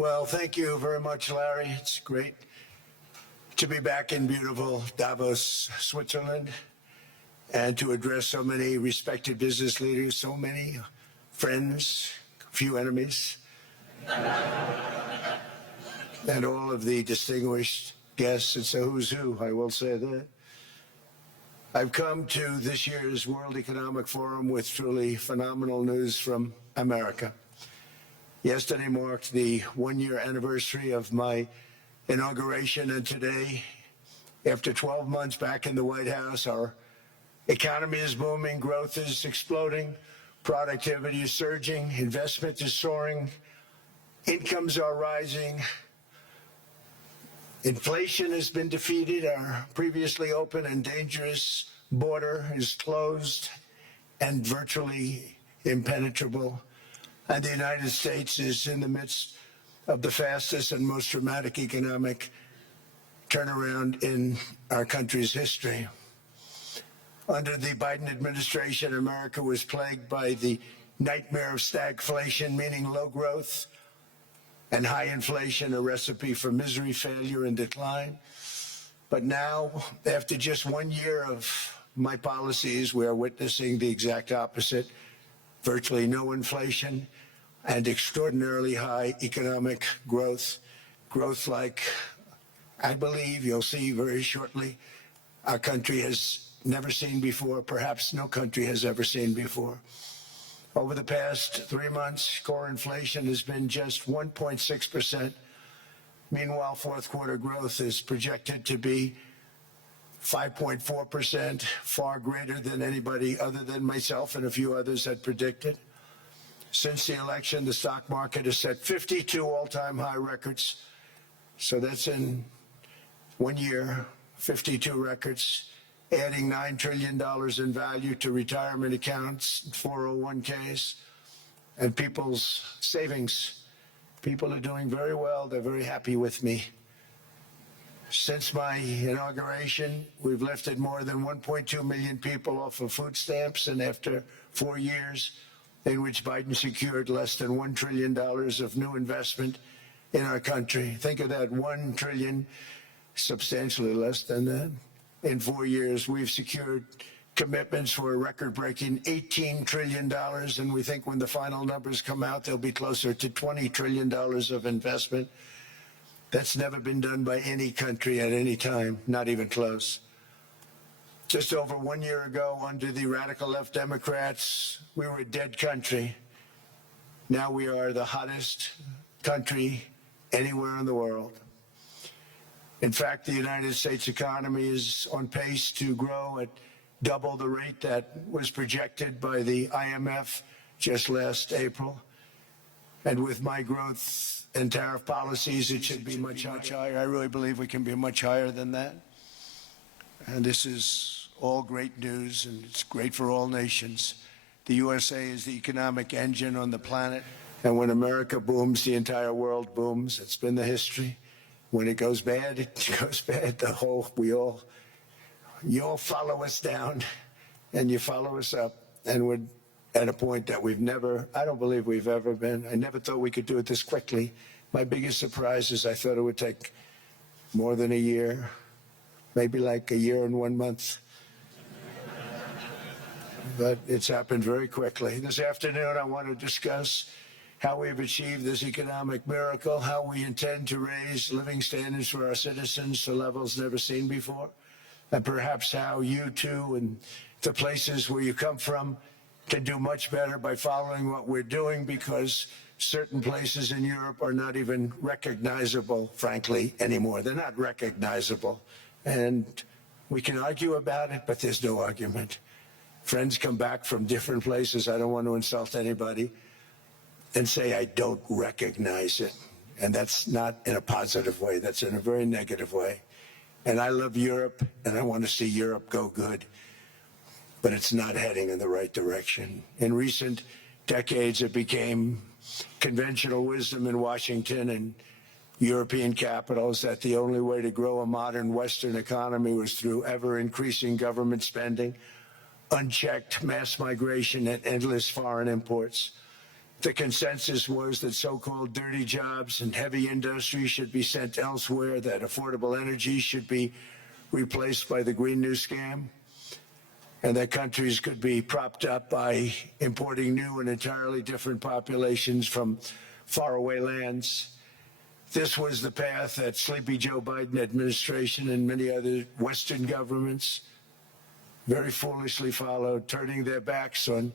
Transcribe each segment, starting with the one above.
Well, thank you very much, Larry. It's great to be back in beautiful Davos, Switzerland, and to address so many respected business leaders, so many friends, few enemies, and all of the distinguished guests. It's a who's who, I will say that. I've come to this year's World Economic Forum with truly phenomenal news from America. Yesterday marked the one-year anniversary of my inauguration, and today, after 12 months back in the White House, our economy is booming, growth is exploding, productivity is surging, investment is soaring, incomes are rising, inflation has been defeated, our previously open and dangerous border is closed and virtually impenetrable. And the United States is in the midst of the fastest and most dramatic economic turnaround in our country's history. Under the Biden administration, America was plagued by the nightmare of stagflation, meaning low growth and high inflation, a recipe for misery, failure, and decline. But now, after just 1 year of my policies, we are witnessing the exact opposite. Virtually no inflation and extraordinarily high economic growth like I believe you'll see very shortly our country has never seen before, perhaps no country has ever seen before. Over the past 3 months, core inflation has been just 1.6%. Meanwhile, fourth quarter growth is projected to be 5.4%, far greater than anybody other than myself and a few others had predicted. Since the election, the stock market has set 52 all-time high records. So that's in 1 year, 52 records, adding $9 trillion in value to retirement accounts, 401ks, and people's savings. People are doing very well. They're very happy with me. Since my inauguration, we've lifted more than 1.2 million people off of food stamps, and after 4 years in which Biden secured less than $1 trillion of new investment in our country. Think of that, $1 trillion, substantially less than that. In 4 years, we've secured commitments for a record-breaking $18 trillion, and we think when the final numbers come out, they'll be closer to $20 trillion of investment. That's never been done by any country at any time, not even close. Just over 1 year ago, under the radical left Democrats, we were a dead country. Now we are the hottest country anywhere in the world. In fact, the United States economy is on pace to grow at double the rate that was projected by the IMF just last April. And with my growth and tariff policies, it should be much higher. I really believe we can be much higher than that. And this is all great news, and it's great for all nations. The USA is the economic engine on the planet. And when America booms, the entire world booms. It's been the history. When it goes bad, it goes bad. You all follow us down, and you follow us up. And we're at a point that I don't believe we've ever been. I never thought we could do it this quickly. My biggest surprise is I thought it would take more than a year, maybe like a year and 1 month. But it's happened very quickly. This afternoon, I want to discuss how we've achieved this economic miracle, how we intend to raise living standards for our citizens to levels never seen before, and perhaps how you too and the places where you come from can do much better by following what we're doing, because certain places in Europe are not even recognizable, frankly, anymore. They're not recognizable. And we can argue about it, but there's no argument. Friends come back from different places. I don't want to insult anybody and say I don't recognize it. And that's not in a positive way. That's in a very negative way. And I love Europe, and I want to see Europe go good. But it's not heading in the right direction. In recent decades, it became conventional wisdom in Washington and European capitals that the only way to grow a modern Western economy was through ever-increasing government spending, unchecked mass migration, and endless foreign imports. The consensus was that so-called dirty jobs and heavy industry should be sent elsewhere, that affordable energy should be replaced by the Green New Scam, and that countries could be propped up by importing new and entirely different populations from faraway lands. This was the path that sleepy Joe Biden administration and many other Western governments very foolishly followed, turning their backs on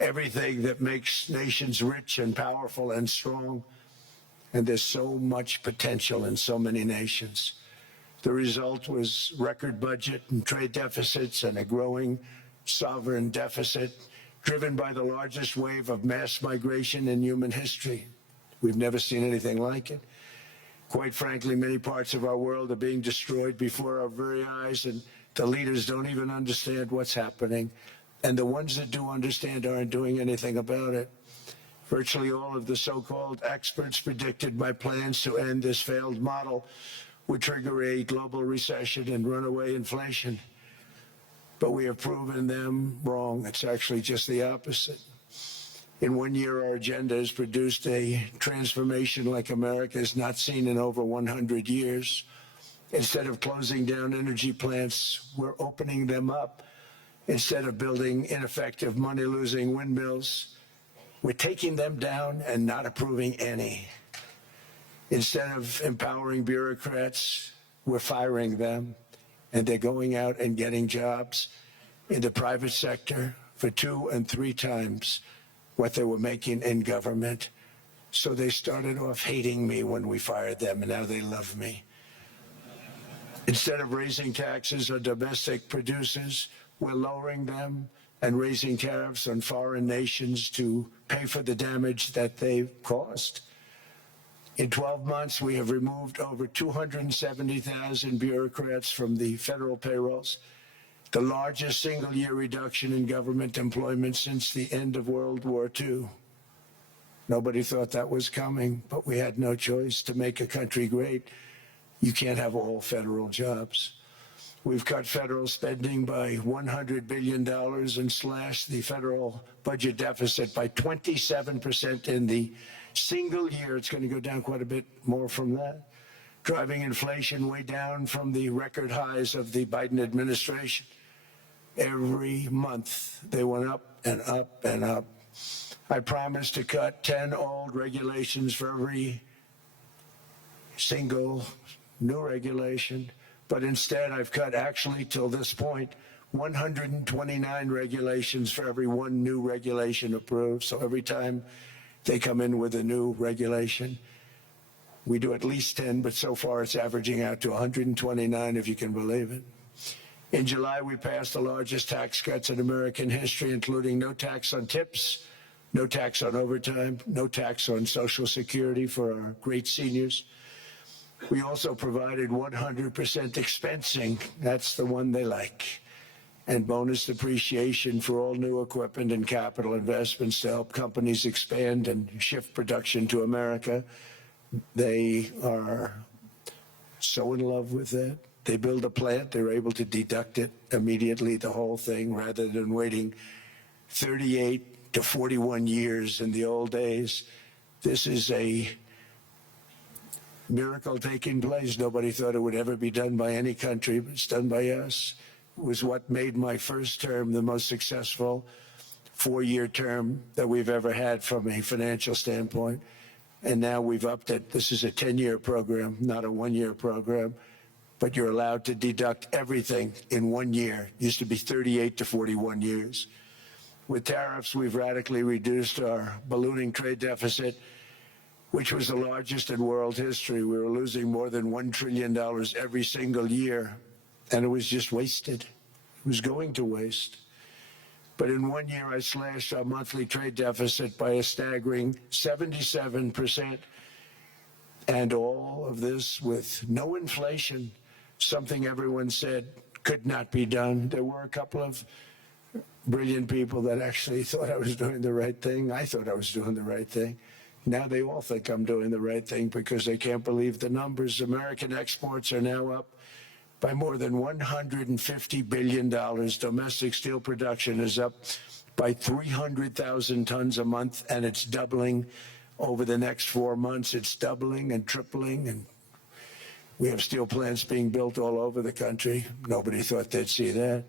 everything that makes nations rich and powerful and strong. And there's so much potential in so many nations. The result was record budget and trade deficits and a growing sovereign deficit driven by the largest wave of mass migration in human history. We've never seen anything like it. Quite frankly, many parts of our world are being destroyed before our very eyes, and the leaders don't even understand what's happening. And the ones that do understand aren't doing anything about it. Virtually all of the so-called experts predicted my plans to end this failed model would trigger a global recession and runaway inflation. But we have proven them wrong. It's actually just the opposite. In 1 year, our agenda has produced a transformation like America has not seen in over 100 years. Instead of closing down energy plants, we're opening them up. Instead of building ineffective, money-losing windmills, we're taking them down and not approving any. Instead of empowering bureaucrats, we're firing them, and they're going out and getting jobs in the private sector for 2 and 3 times what they were making in government. So they started off hating me when we fired them, and now they love me. Instead of raising taxes on domestic producers, we're lowering them and raising tariffs on foreign nations to pay for the damage that they've caused. In 12 months, we have removed over 270,000 bureaucrats from the federal payrolls, the largest single-year reduction in government employment since the end of World War II. Nobody thought that was coming, but we had no choice. To make a country great, you can't have all federal jobs. We've cut federal spending by $100 billion and slashed the federal budget deficit by 27% in the single year. It's going to go down quite a bit more from that, driving inflation way down from the record highs of the Biden administration. Every month, they went up and up and up. I promised to cut 10 old regulations for every single new regulation. But instead, I've cut, actually, till this point, 129 regulations for every one new regulation approved. So every time they come in with a new regulation, we do at least 10, but so far it's averaging out to 129, if you can believe it. In July, we passed the largest tax cuts in American history, including no tax on tips, no tax on overtime, no tax on Social Security for our great seniors. We also provided 100% expensing, that's the one they like, and bonus depreciation for all new equipment and capital investments to help companies expand and shift production to America. They are so in love with that. They build a plant, they're able to deduct it immediately, the whole thing, rather than waiting 38 to 41 years in the old days. This is a miracle taking place. Nobody thought it would ever be done by any country, but it's done by us. It was what made my first term the most successful 4-year term that we've ever had from a financial standpoint. And now we've upped it. This is a 10-year program, not a 1-year program. But you're allowed to deduct everything in 1 year. It used to be 38 to 41 years. With tariffs, we've radically reduced our ballooning trade deficit, which was the largest in world history. We were losing more than $1 trillion every single year, and it was just wasted. It was going to waste. But in 1 year, I slashed our monthly trade deficit by a staggering 77%, and all of this with no inflation, something everyone said could not be done. There were a couple of brilliant people that actually thought I was doing the right thing. I thought I was doing the right thing. Now they all think I'm doing the right thing because they can't believe the numbers. American exports are now up by more than $150 billion. Domestic steel production is up by 300,000 tons a month, and it's doubling over the next 4 months. It's doubling and tripling, and we have steel plants being built all over the country. Nobody thought they'd see that.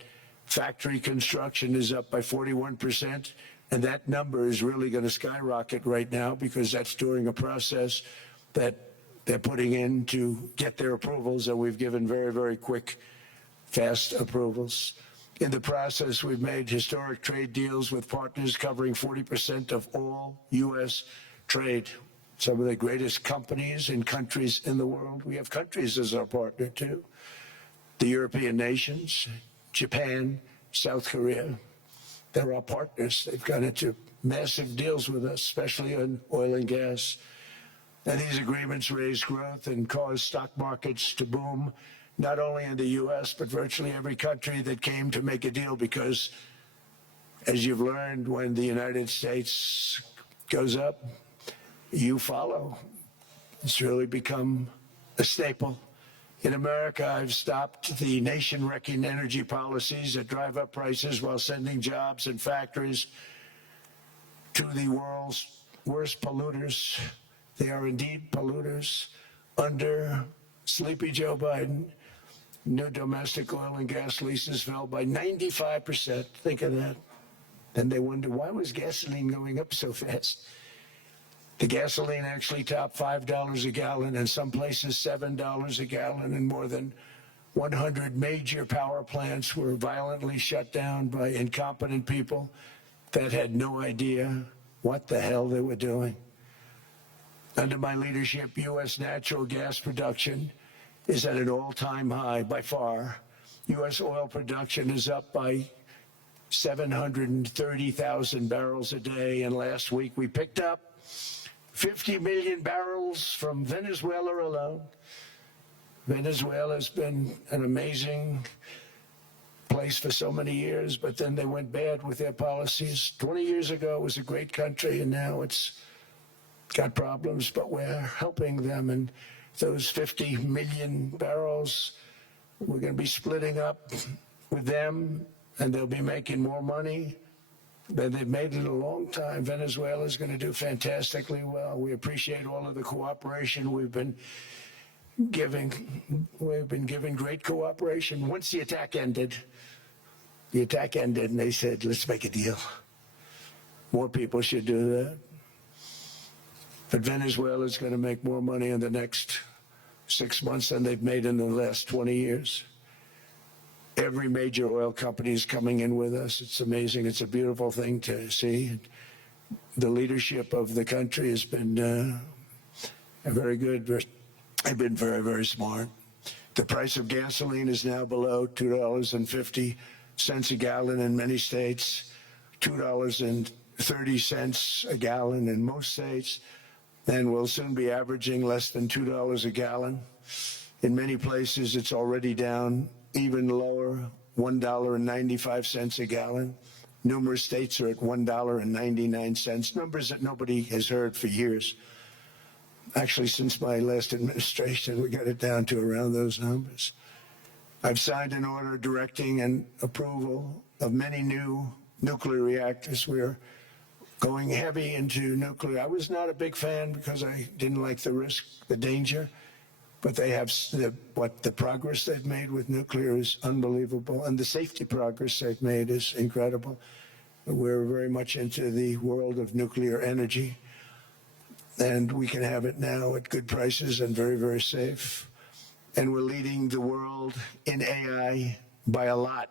Factory construction is up by 41%, and that number is really going to skyrocket right now because that's during a process that they're putting in to get their approvals, and we've given very, very quick, fast approvals. In the process, we've made historic trade deals with partners covering 40% of all U.S. trade. Some of the greatest companies and countries in the world. We have countries as our partner, too. The European nations, Japan, South Korea. They're our partners. They've gone into massive deals with us, especially on oil and gas. And these agreements raise growth and cause stock markets to boom, not only in the U.S., but virtually every country that came to make a deal, because, as you've learned, when the United States goes up, you follow. It's really become a staple. In America, I've stopped the nation-wrecking energy policies that drive up prices while sending jobs and factories to the world's worst polluters. They are indeed polluters. Under Sleepy Joe Biden, new domestic oil and gas leases fell by 95%. Think of that. Then they wonder, why was gasoline going up so fast? The gasoline actually topped $5 a gallon, and some places $7 a gallon, and more than 100 major power plants were violently shut down by incompetent people that had no idea what the hell they were doing. Under my leadership, U.S. natural gas production is at an all-time high by far. U.S. oil production is up by 730,000 barrels a day, and last week we picked up 50 million barrels from Venezuela alone. Venezuela has been an amazing place for so many years, but then they went bad with their policies. 20 years ago, it was a great country, and now it's got problems, but we're helping them. And those 50 million barrels, we're going to be splitting up with them, and they'll be making more money than they've made in a long time. Venezuela is going to do fantastically well. We appreciate all of the cooperation we've been giving. We've been giving great cooperation. Once the attack ended, and they said, let's make a deal. More people should do that. But Venezuela is going to make more money in the next 6 months than they've made in the last 20 years. Every major oil company is coming in with us. It's amazing. It's a beautiful thing to see. The leadership of the country has been very good. They've been very, very smart. The price of gasoline is now below $2.50 a gallon in many states, $2.30 a gallon in most states, and will soon be averaging less than $2 a gallon. In many places, it's already down even lower, $1.95 a gallon. Numerous states are at $1.99, numbers that nobody has heard for years. Actually, since my last administration, we got it down to around those numbers. I've signed an order directing an approval of many new nuclear reactors. We're going heavy into nuclear. I was not a big fan because I didn't like the risk, the danger, but they have the progress they've made with nuclear is unbelievable, and the safety progress they've made is incredible. We're very much into the world of nuclear energy, and we can have it now at good prices and very, very safe. And we're leading the world in AI by a lot.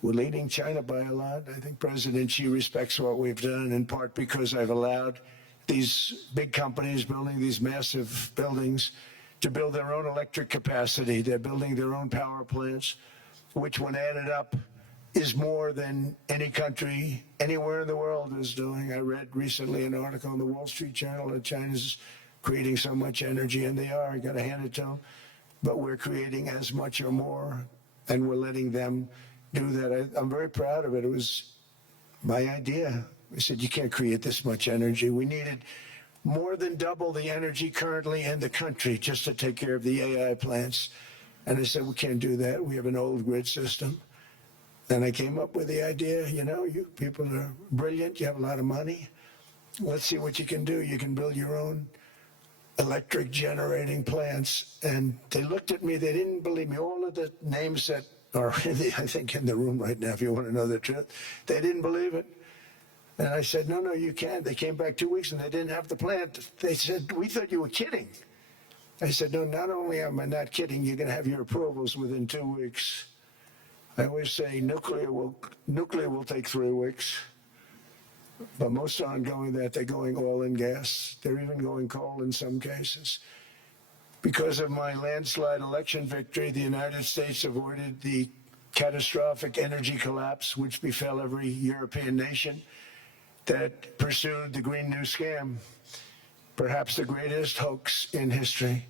We're leading China by a lot. I think President Xi respects what we've done, in part because I've allowed these big companies building these massive buildings to build their own electric capacity. They're building their own power plants, which, when added up, is more than any country anywhere in the world is doing. I read recently an article in the Wall Street Journal that China's creating so much energy, and they are. I got to hand it to them. But we're creating as much or more, and we're letting them do that. I'm very proud of it. It was my idea. I said, you can't create this much energy. We needed more than double the energy currently in the country just to take care of the AI plants. And I said, we can't do that. We have an old grid system. And I came up with the idea, you people are brilliant, you have a lot of money. Let's see what you can do. You can build your own electric generating plants. And they looked at me, they didn't believe me. All of the names that are, I think, in the room right now, if you want to know the truth, they didn't believe it. And I said, no, you can't. They came back 2 weeks and they didn't have the plant. They said, we thought you were kidding. I said, no, not only am I not kidding, you're going to have your approvals within 2 weeks. I always say nuclear will take 3 weeks. But most aren't going that. They're going oil and gas. They're even going coal in some cases. Because of my landslide election victory, the United States avoided the catastrophic energy collapse which befell every European nation that pursued the Green New Scam, perhaps the greatest hoax in history.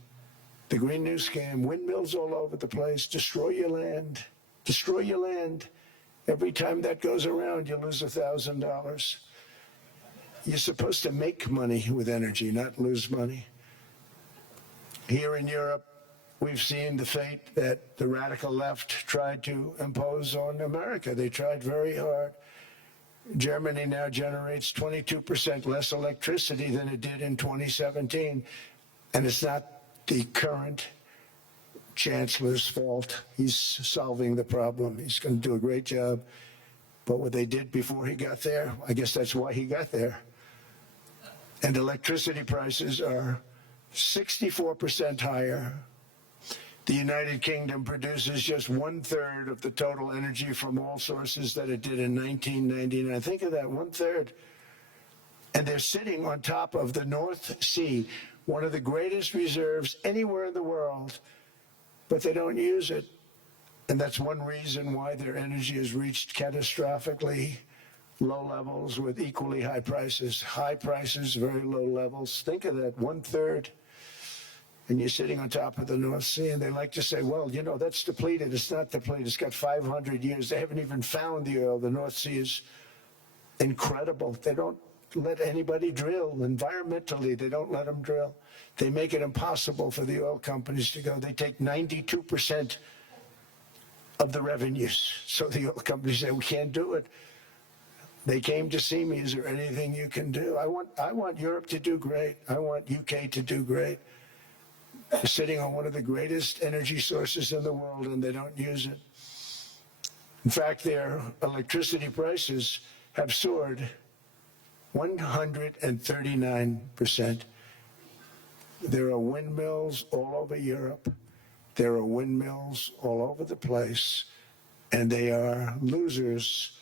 The Green New Scam, windmills all over the place, destroy your land. Destroy your land. Every time that goes around, you lose $1,000. You're supposed to make money with energy, not lose money. Here in Europe, we've seen the fate that the radical left tried to impose on America. They tried very hard. Germany now generates 22% less electricity than it did in 2017. And it's not the current chancellor's fault. He's solving the problem. He's going to do a great job. But what they did before he got there, I guess that's why he got there. And electricity prices are 64% higher. The United Kingdom produces just 1/3 of the total energy from all sources that it did in 1999. Think of that, 1/3. And they're sitting on top of the North Sea, one of the greatest reserves anywhere in the world, but they don't use it. And that's one reason why their energy has reached catastrophically low levels with equally high prices. High prices, very low levels. Think of that, 1/3. And you're sitting on top of the North Sea, and they like to say, well, that's depleted. It's not depleted. It's got 500 years. They haven't even found the oil. The North Sea is incredible. They don't let anybody drill. Environmentally, they don't let them drill. They make it impossible for the oil companies to go. They take 92% of the revenues. So the oil companies say, we can't do it. They came to see me. Is there anything you can do? I want Europe to do great. I want UK to do great. They're sitting on one of the greatest energy sources in the world, and they don't use it. In fact, their electricity prices have soared 139%. There are windmills all over Europe. There are windmills all over the place, and they are losers.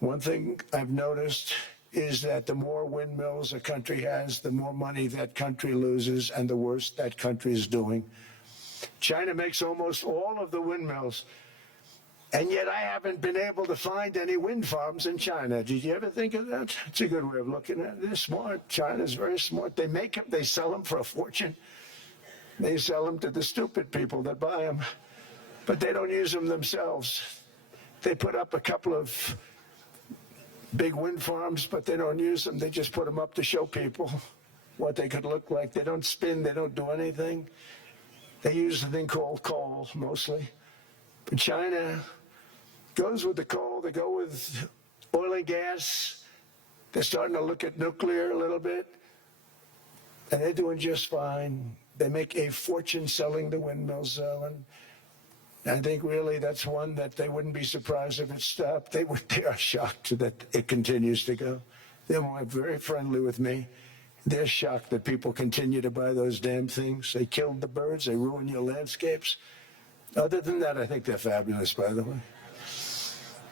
One thing I've noticed is that the more windmills a country has, the more money that country loses and the worse that country is doing. China makes almost all of the windmills, and yet I haven't been able to find any wind farms in China. Did you ever think of that? It's a good way of looking at it. They're smart. China's very smart. They make them, they sell them for a fortune. They sell them to the stupid people that buy them, but they don't use them themselves. They put up a couple of big wind farms, but they don't use them. They just put them up to show people what they could look like. They don't spin. They don't do anything. They use a thing called coal, mostly. But China goes with the coal. They go with oil and gas. They're starting to look at nuclear a little bit. And they're doing just fine. They make a fortune selling the windmills, though. And I think really that's one that they wouldn't be surprised if it stopped. They are shocked that it continues to go. They're very friendly with me. They're shocked that people continue to buy those damn things. They killed the birds. They ruin your landscapes. Other than that, I think they're fabulous, by the way.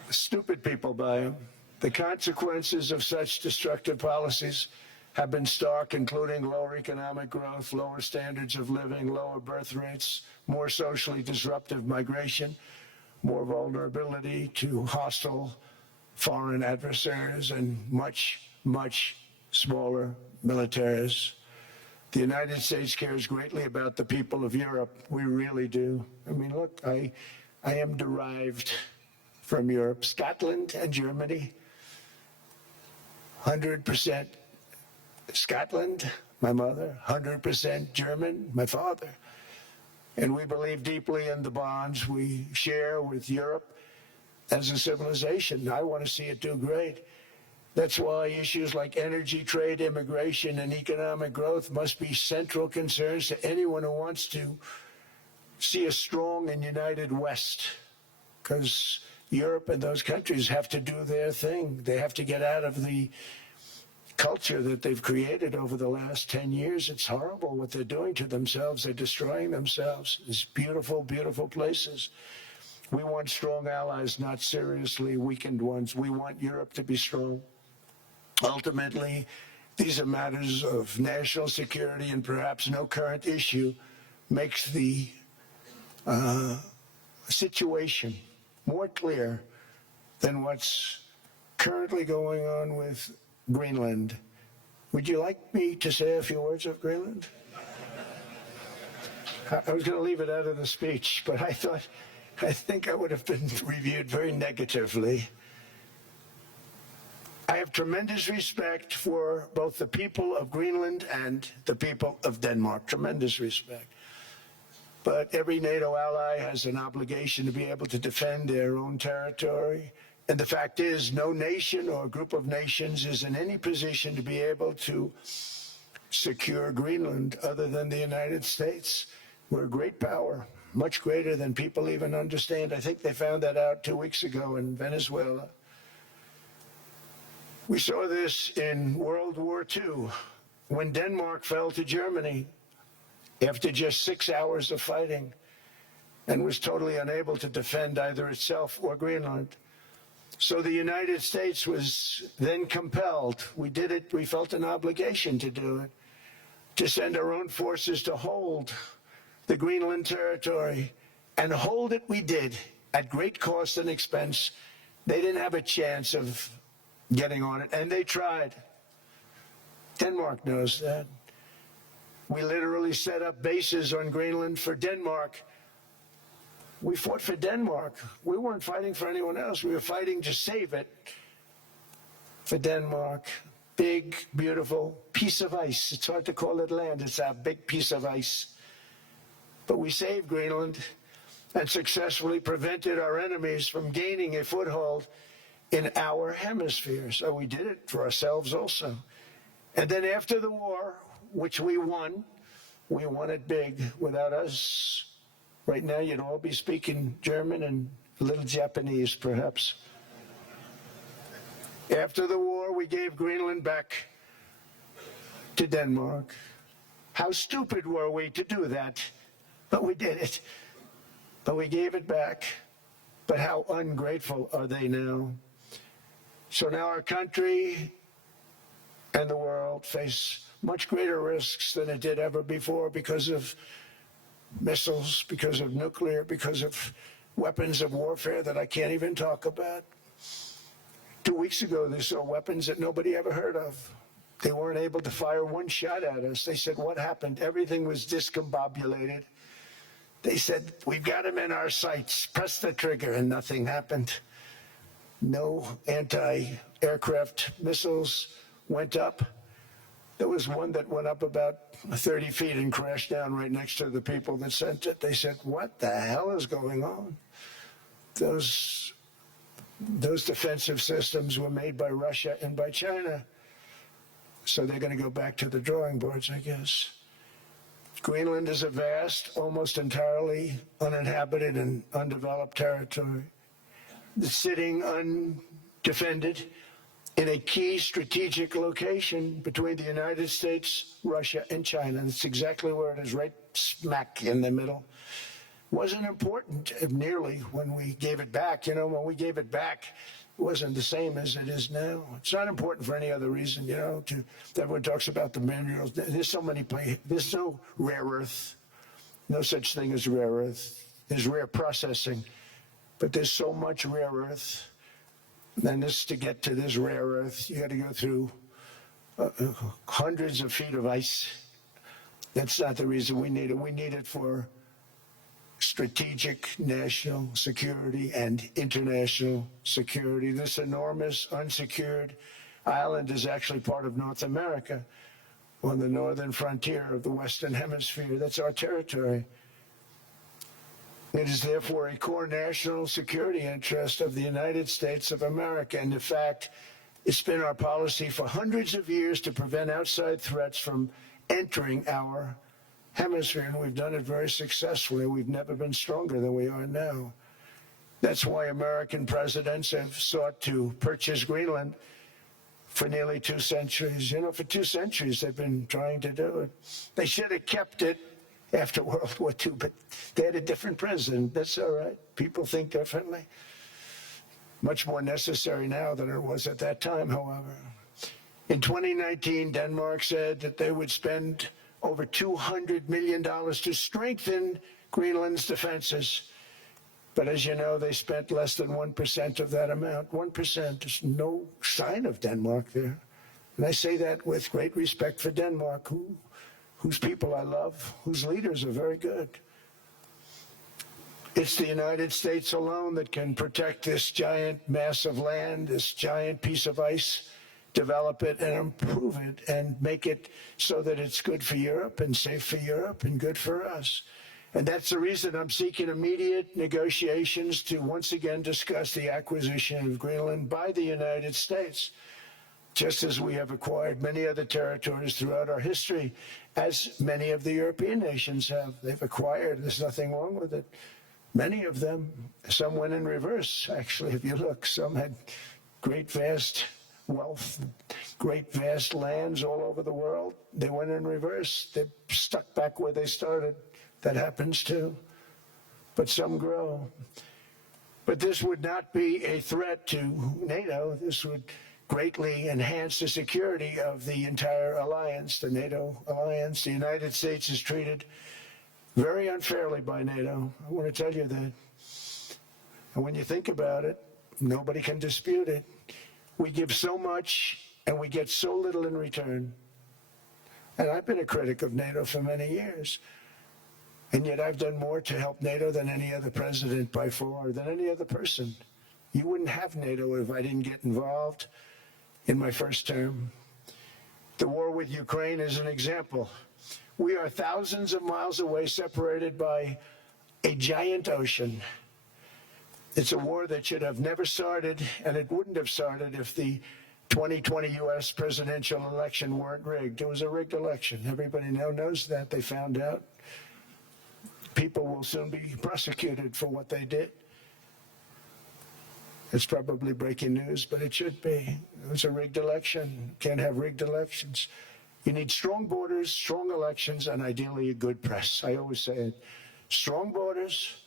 Stupid people buy them. The consequences of such destructive policies have been stark, including lower economic growth, lower standards of living, lower birth rates, more socially disruptive migration, more vulnerability to hostile foreign adversaries, and much, much smaller militaries. The United States cares greatly about the people of Europe. We really do. I mean, look, I am derived from Europe, Scotland and Germany, 100% Scotland, my mother, 100% German, my father. And we believe deeply in the bonds we share with Europe. as a civilization. I want to see it do great. That's why issues like energy, trade, immigration, and economic growth must be central concerns to anyone who wants to see a strong and united West, because Europe and those countries have to do their thing. They have to get out of the culture that they've created over the last 10 years. It's horrible what they're doing to themselves. They're destroying themselves. It's beautiful, beautiful places. We want strong allies, not seriously weakened ones. We want Europe to be strong. Ultimately, these are matters of national security, and perhaps no current issue makes the situation more clear than what's currently going on with Greenland. Would you like me to say a few words of Greenland? I was going to leave it out of the speech, but I think I would have been reviewed very negatively. I have tremendous respect for both the people of Greenland and the people of Denmark, tremendous respect. But every NATO ally has an obligation to be able to defend their own territory. And the fact is, no nation or group of nations is in any position to be able to secure Greenland other than the United States. We're a great power, much greater than people even understand. I think they found that out 2 weeks ago in Venezuela. We saw this in World War II, when Denmark fell to Germany after just 6 hours of fighting and was totally unable to defend either itself or Greenland. So the United States was then compelled, we did it, we felt an obligation to do it, to send our own forces to hold the Greenland territory, and hold it we did at great cost and expense. They didn't have a chance of getting on it, and they tried. Denmark knows that. We literally set up bases on Greenland for Denmark. We fought for Denmark. We weren't fighting for anyone else. We were fighting to save it for Denmark. Big, beautiful piece of ice. It's hard to call it land. It's a big piece of ice. But we saved Greenland and successfully prevented our enemies from gaining a foothold in our hemisphere. So we did it for ourselves also. And then after the war, which we won it big. Without us, right now you'd all be speaking German and a little Japanese, perhaps. After the war, we gave Greenland back to Denmark. How stupid were we to do that? But we did it. But we gave it back. But how ungrateful are they now? So now our country and the world face much greater risks than it did ever before because of missiles, because of nuclear, because of weapons of warfare that I can't even talk about. 2 weeks ago, they saw weapons that nobody ever heard of. They weren't able to fire one shot at us. They said, what happened? Everything was discombobulated. They said, we've got them in our sights. Press the trigger, and nothing happened. No anti-aircraft missiles went up. There was one that went up about 30 feet and crashed down right next to the people that sent it. They said, what the hell is going on? Those defensive systems were made by Russia and by China. So they're going to go back to the drawing boards, I guess. Greenland is a vast, almost entirely uninhabited and undeveloped territory. It's sitting undefended in a key strategic location between the United States, Russia, and China. That's exactly where it is, right smack in the middle. Wasn't important nearly when we gave it back. You know, when we gave it back, it wasn't the same as it is now. It's not important for any other reason, you know. Everyone talks about the minerals. There's so many places. There's no rare earth. No such thing as rare earth. There's rare processing. But there's so much rare earth. And this, to get to this rare earth, you got to go through hundreds of feet of ice. That's not the reason we need it. We need it for strategic national security and international security. This enormous unsecured island is actually part of North America on the northern frontier of the Western Hemisphere. That's our territory. It is therefore a core national security interest of the United States of America. And in fact, it's been our policy for hundreds of years to prevent outside threats from entering our hemisphere. And we've done it very successfully. We've never been stronger than we are now. That's why American presidents have sought to purchase Greenland for nearly 2 centuries. You know, for 2 centuries they've been trying to do it. They should have kept it after World War II, but they had a different president. That's all right. People think differently. Much more necessary now than it was at that time, however. In 2019, Denmark said that they would spend over $200 million to strengthen Greenland's defenses. But as you know, they spent less than 1% of that amount. 1%. There's no sign of Denmark there. And I say that with great respect for Denmark, whose people I love, whose leaders are very good. It's the United States alone that can protect this giant mass of land, this giant piece of ice, develop it and improve it and make it so that it's good for Europe and safe for Europe and good for us. And that's the reason I'm seeking immediate negotiations to once again discuss the acquisition of Greenland by the United States, just as we have acquired many other territories throughout our history, as many of the European nations have. They've acquired, there's nothing wrong with it. Many of them, some went in reverse, actually, if you look. Some had great, vast wealth, great, vast lands all over the world. They went in reverse. They're stuck back where they started. That happens too. But some grow. But this would not be a threat to NATO. This would greatly enhance the security of the entire alliance, the NATO alliance. The United States is treated very unfairly by NATO. I want to tell you that. And when you think about it, nobody can dispute it. We give so much and we get so little in return. And I've been a critic of NATO for many years. And yet I've done more to help NATO than any other president by far, than any other person. You wouldn't have NATO if I didn't get involved in my first term. The war with Ukraine is an example. We are thousands of miles away, separated by a giant ocean. It's a war that should have never started, and it wouldn't have started if the 2020 U.S. presidential election weren't rigged. It was a rigged election. Everybody now knows that. They found out. People will soon be prosecuted for what they did. It's probably breaking news, but it should be. It was a rigged election. Can't have rigged elections. You need strong borders, strong elections, and ideally a good press. I always say it. Strong borders,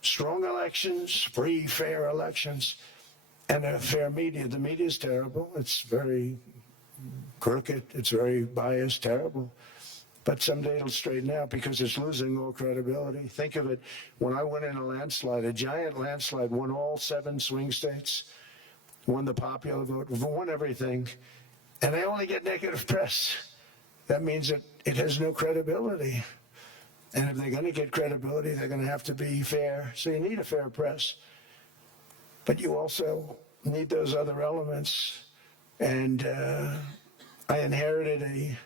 strong elections, free, fair elections, and a fair media. The media is terrible. It's very crooked. It's very biased, terrible. But someday it'll straighten out because it's losing all credibility. Think of it. When I went in a landslide, a giant landslide, won all 7 swing states, won the popular vote, won everything, and they only get negative press. That means that it has no credibility. And if they're going to get credibility, they're going to have to be fair. So you need a fair press. But you also need those other elements. And I inherited a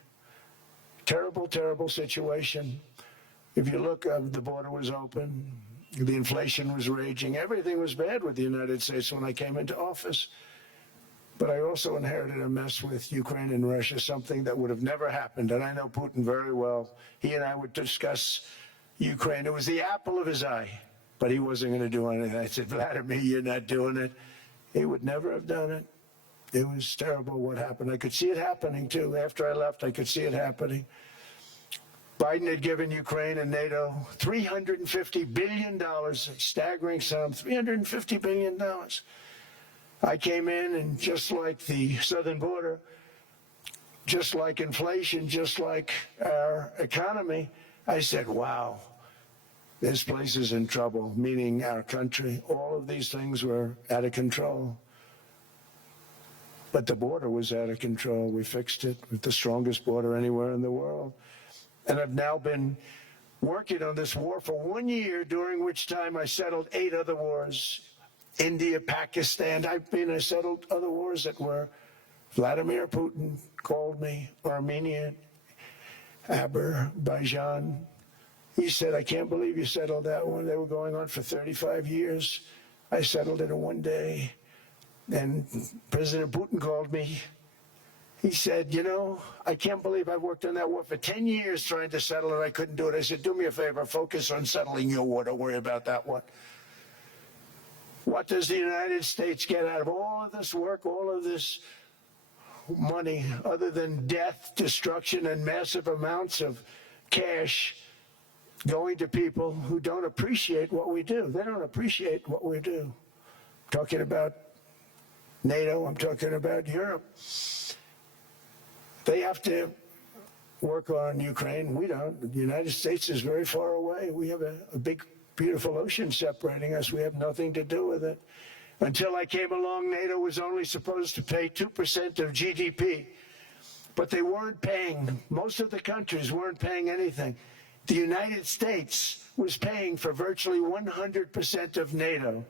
terrible, terrible situation. If you look, the border was open, the inflation was raging, everything was bad with the United States when I came into office. But I also inherited a mess with Ukraine and Russia, something that would have never happened. And I know Putin very well. He and I would discuss Ukraine. It was the apple of his eye, but he wasn't going to do anything. I said, Vladimir, you're not doing it. He would never have done it. It was terrible what happened. I could see it happening, too. After I left, I could see it happening. Biden had given Ukraine and NATO $350 billion, a staggering sum, $350 billion. I came in, and just like the southern border, just like inflation, just like our economy, I said, wow, this place is in trouble, meaning our country. All of these things were out of control. But the border was out of control. We fixed it with the strongest border anywhere in the world. And I've now been working on this war for 1 year, during which time I settled 8 other wars. India, Pakistan, I settled other wars that were. Vladimir Putin called me, Armenia, Azerbaijan, He said, I can't believe you settled that one. They were going on for 35 years. I settled it in one day. And President Putin called me. He said, you know, I can't believe I've worked on that war for 10 years trying to settle it. I couldn't do it. I said, do me a favor, focus on settling your war. Don't worry about that one. What does the United States get out of all of this work, all of this money, other than death, destruction, and massive amounts of cash going to people who don't appreciate what we do? They don't appreciate what we do. I'm talking about NATO. I'm talking about Europe. They have to work on Ukraine. We don't. The United States is very far away. We have a big, beautiful ocean separating us. We have nothing to do with it. Until I came along, NATO was only supposed to pay 2% of GDP. But they weren't paying. Most of the countries weren't paying anything. The United States was paying for virtually 100% of NATO.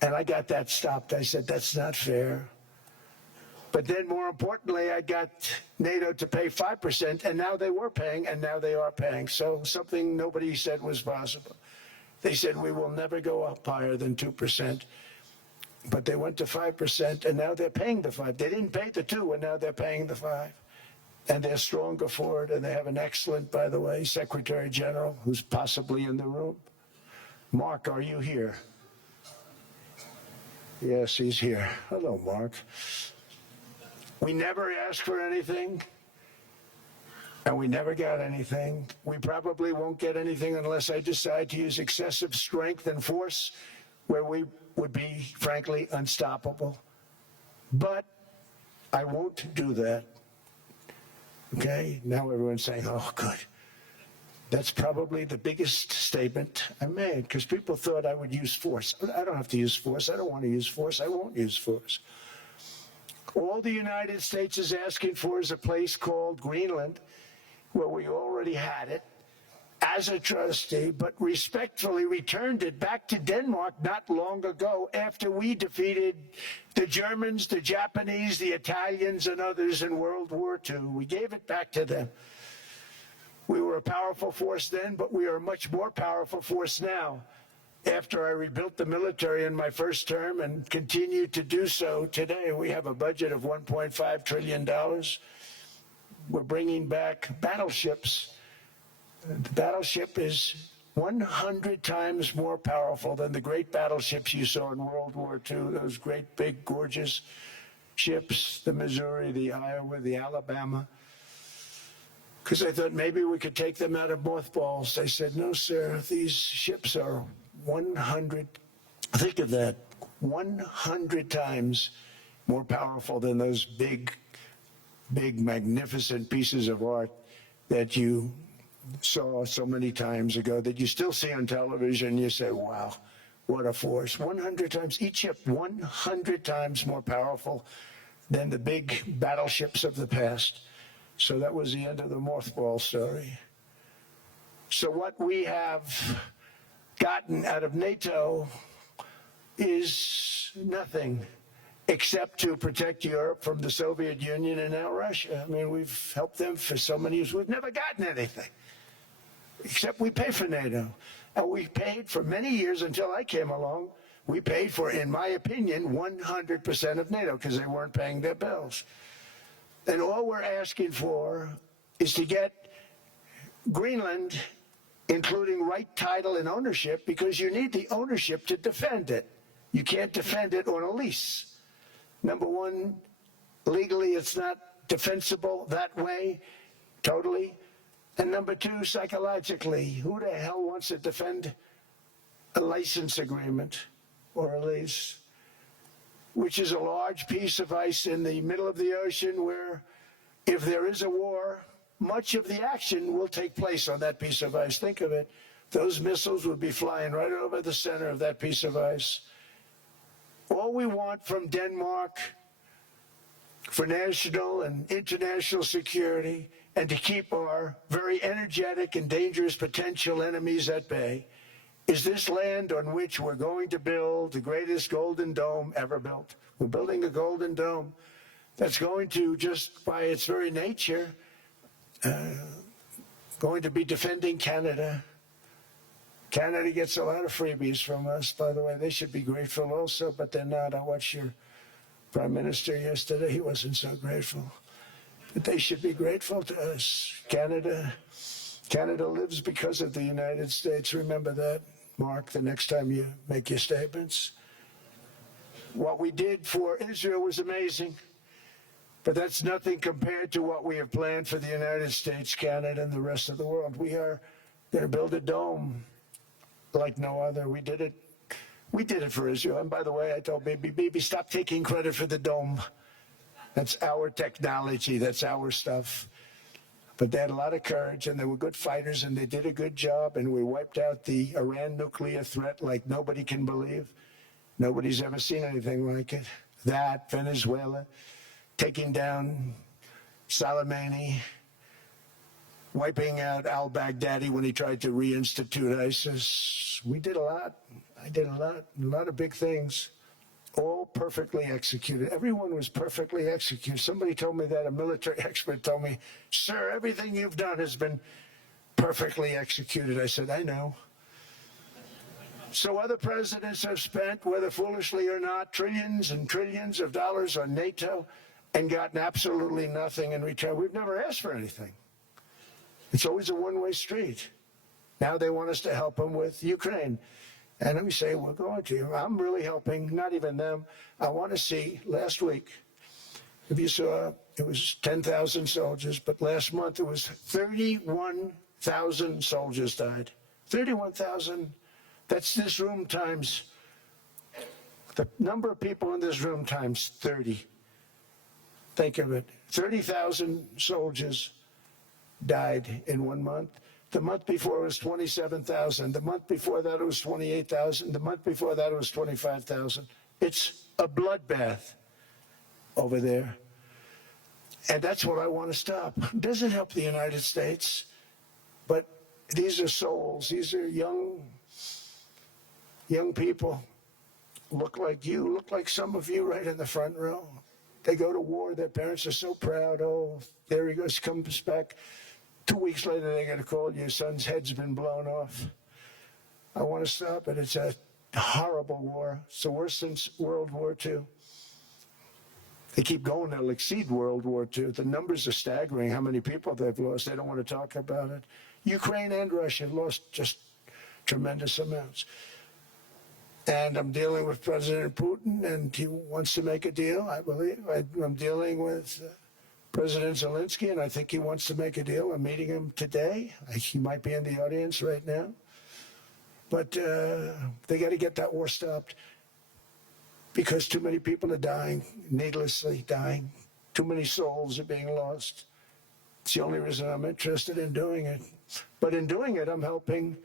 And I got that stopped. I said, that's not fair. But then, more importantly, I got NATO to pay 5%, and now they were paying, and now they are paying. So something nobody said was possible. They said, we will never go up higher than 2%. But they went to 5%, and now they're paying the 5. They didn't pay the 2, and now they're paying the 5. And they're stronger for it, and they have an excellent, by the way, Secretary General, who's possibly in the room. Mark, are you here? Yes, he's here. Hello, Mark. We never asked for anything, and we never got anything. We probably won't get anything unless I decide to use excessive strength and force where we would be, frankly, unstoppable. But I won't do that. Okay? Now everyone's saying, oh, good. That's probably the biggest statement I made, because people thought I would use force. I don't have to use force. I don't want to use force. I won't use force. All the United States is asking for is a place called Greenland, where we already had it as a trustee, but respectfully returned it back to Denmark not long ago after we defeated the Germans, the Japanese, the Italians, and others in World War II. We gave it back to them. We were a powerful force then, but we are a much more powerful force now. After I rebuilt the military in my first term and continue to do so today, we have a budget of $1.5 trillion. We're bringing back battleships. The battleship is 100 times more powerful than the great battleships you saw in World War II, those great, big, gorgeous ships, the Missouri, the Iowa, the Alabama. Because I thought maybe we could take them out of mothballs. They said, no, sir, these ships are 100, think of that, 100 times more powerful than those big, magnificent pieces of art that you saw so many times ago, that you still see on television. You say, wow, what a force. 100 times, each ship 100 times more powerful than the big battleships of the past. So that was the end of the mothball story. So what we have gotten out of NATO is nothing except to protect Europe from the Soviet Union and now Russia. I mean, we've helped them for so many years. We've never gotten anything, except we pay for NATO. And we paid for many years until I came along. We paid for, in my opinion, 100% of NATO because they weren't paying their bills. And all we're asking for is to get Greenland, including right title and ownership, because you need the ownership to defend it. You can't defend it on a lease. Number one, legally it's not defensible that way, totally. And number two, psychologically, who the hell wants to defend a license agreement or a lease, which is a large piece of ice in the middle of the ocean where if there is a war, much of the action will take place on that piece of ice. Think of it. Those missiles would be flying right over the center of that piece of ice. All we want from Denmark for national and international security and to keep our very energetic and dangerous potential enemies at bay is this land on which we're going to build the greatest golden dome ever built. We're building a golden dome that's going to, just by its very nature, going to be defending Canada. Canada gets a lot of freebies from us, by the way. They should be grateful also, but they're not. I watched your Prime Minister yesterday. He wasn't so grateful. But they should be grateful to us. Canada lives because of the United States. Remember that, Mark, the next time you make your statements. What we did for Israel was amazing, but that's nothing compared to what we have planned for the United States, Canada, and the rest of the world. We are going to build a dome like no other. We did it for Israel. And by the way, I told Bibi, stop taking credit for the dome. That's our technology. That's our stuff. But they had a lot of courage, and they were good fighters, and they did a good job, and we wiped out the Iran nuclear threat like nobody can believe. Nobody's ever seen anything like it. That, Venezuela, taking down Soleimani, wiping out al-Baghdadi when he tried to reinstitute ISIS. We did a lot. I did a lot of big things, all perfectly executed. Everyone was perfectly executed. Somebody told me that, a military expert told me, sir, everything you've done has been perfectly executed. I said, I know. So other presidents have spent, whether foolishly or not, trillions and trillions of dollars on NATO and gotten absolutely nothing in return. We've never asked for anything. It's always a one-way street. Now they want us to help them with Ukraine. And we say, we're going to. I'm really helping, not even them. I want to see, last week, if you saw, it was 10,000 soldiers, but last month it was 31,000 soldiers died. 31,000. That's this room times, the number of people in this room times 30. Think of it. 30,000 soldiers died in 1 month. The month before it was 27,000. The month before that it was 28,000. The month before that it was 25,000. It's a bloodbath over there. And that's what I want to stop. It doesn't help the United States, but these are souls. These are young people. Look like you, look like some of you right in the front row. They go to war. Their parents are so proud. Oh, there he goes, comes back. 2 weeks later, they get a call, your son's head's been blown off. I want to stop it. It's a horrible war. It's the worst since World War II. They keep going. They'll exceed World War II. The numbers are staggering, how many people they've lost. They don't want to talk about it. Ukraine and Russia lost just tremendous amounts. And I'm dealing with President Putin, and he wants to make a deal, I believe. I'm dealing with President Zelensky, and I think he wants to make a deal. I'm meeting him today. He might be in the audience right now. But they got to get that war stopped because too many people are dying, needlessly dying. Too many souls are being lost. It's the only reason I'm interested in doing it. But in doing it, I'm helping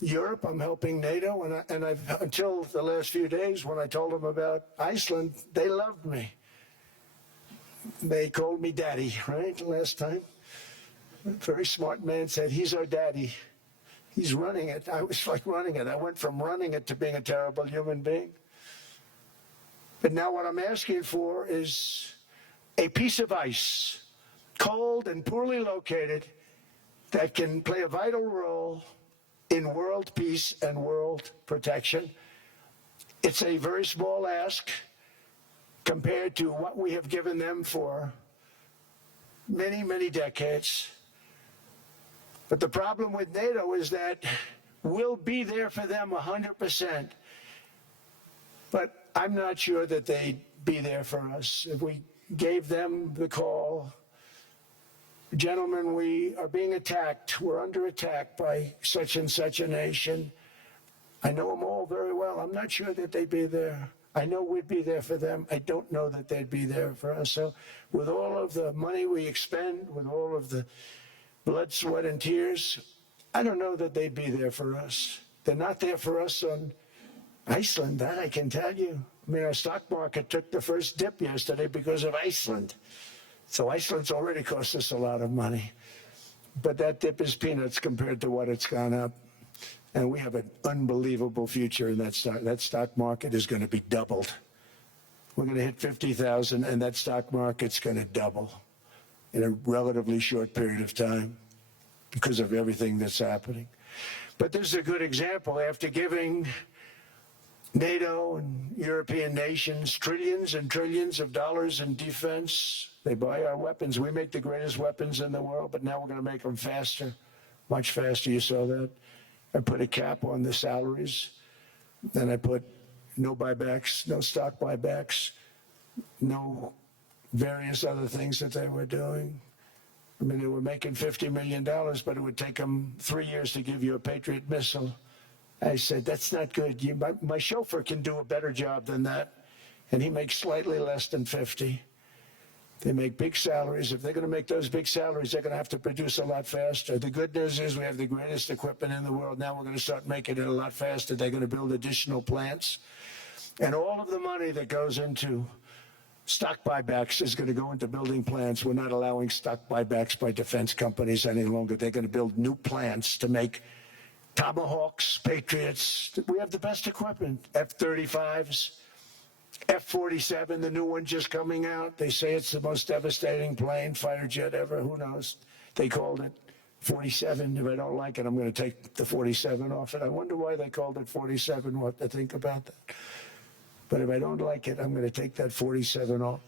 Europe, I'm helping NATO, and I've until the last few days when I told them about Iceland, they loved me. They called me daddy, right, last time. A very smart man said, he's our daddy. He's running it. I was like running it. I went from running it to being a terrible human being. But now what I'm asking for is a piece of ice, cold and poorly located, that can play a vital role in world peace and world protection. It's a very small ask compared to what we have given them for many, many decades. But the problem with NATO is that we'll be there for them 100%. But I'm not sure that they'd be there for us. If we gave them the call, gentlemen, we are being attacked. We're under attack by such and such a nation. I know them all very well. I'm not sure that they'd be there. I know we'd be there for them. I don't know that they'd be there for us. So with all of the money we expend, with all of the blood, sweat, and tears, I don't know that they'd be there for us. They're not there for us on Iceland, that I can tell you. I mean, our stock market took the first dip yesterday because of Iceland. So Iceland's already cost us a lot of money. But that dip is peanuts compared to what it's gone up. And we have an unbelievable future in that stock. That stock market is going to be doubled. We're going to hit 50,000, and that stock market's going to double in a relatively short period of time. because of everything that's happening. But this is a good example. After giving NATO and European nations trillions and trillions of dollars in defense, they buy our weapons. We make the greatest weapons in the world, but now we're going to make them faster, much faster. You saw that. I put a cap on the salaries. Then I put no buybacks, no stock buybacks, no various other things that they were doing. I mean, they were making $50 million, but it would take them 3 years to give you a Patriot missile. I said, that's not good. My chauffeur can do a better job than that, and he makes slightly less than 50. They make big salaries. If they're going to make those big salaries, they're going to have to produce a lot faster. The good news is we have the greatest equipment in the world. Now we're going to start making it a lot faster. They're going to build additional plants. And all of the money that goes into stock buybacks is going to go into building plants. We're not allowing stock buybacks by defense companies any longer. They're going to build new plants to make Tomahawks, Patriots. We have the best equipment. F-35s, F-47, the new one just coming out. They say it's the most devastating plane, fighter jet ever. Who knows? They called it 47. If I don't like it, I'm going to take the 47 off it. I wonder why they called it 47. We'll have to think about that. But if I don't like it, I'm going to take that 47 off.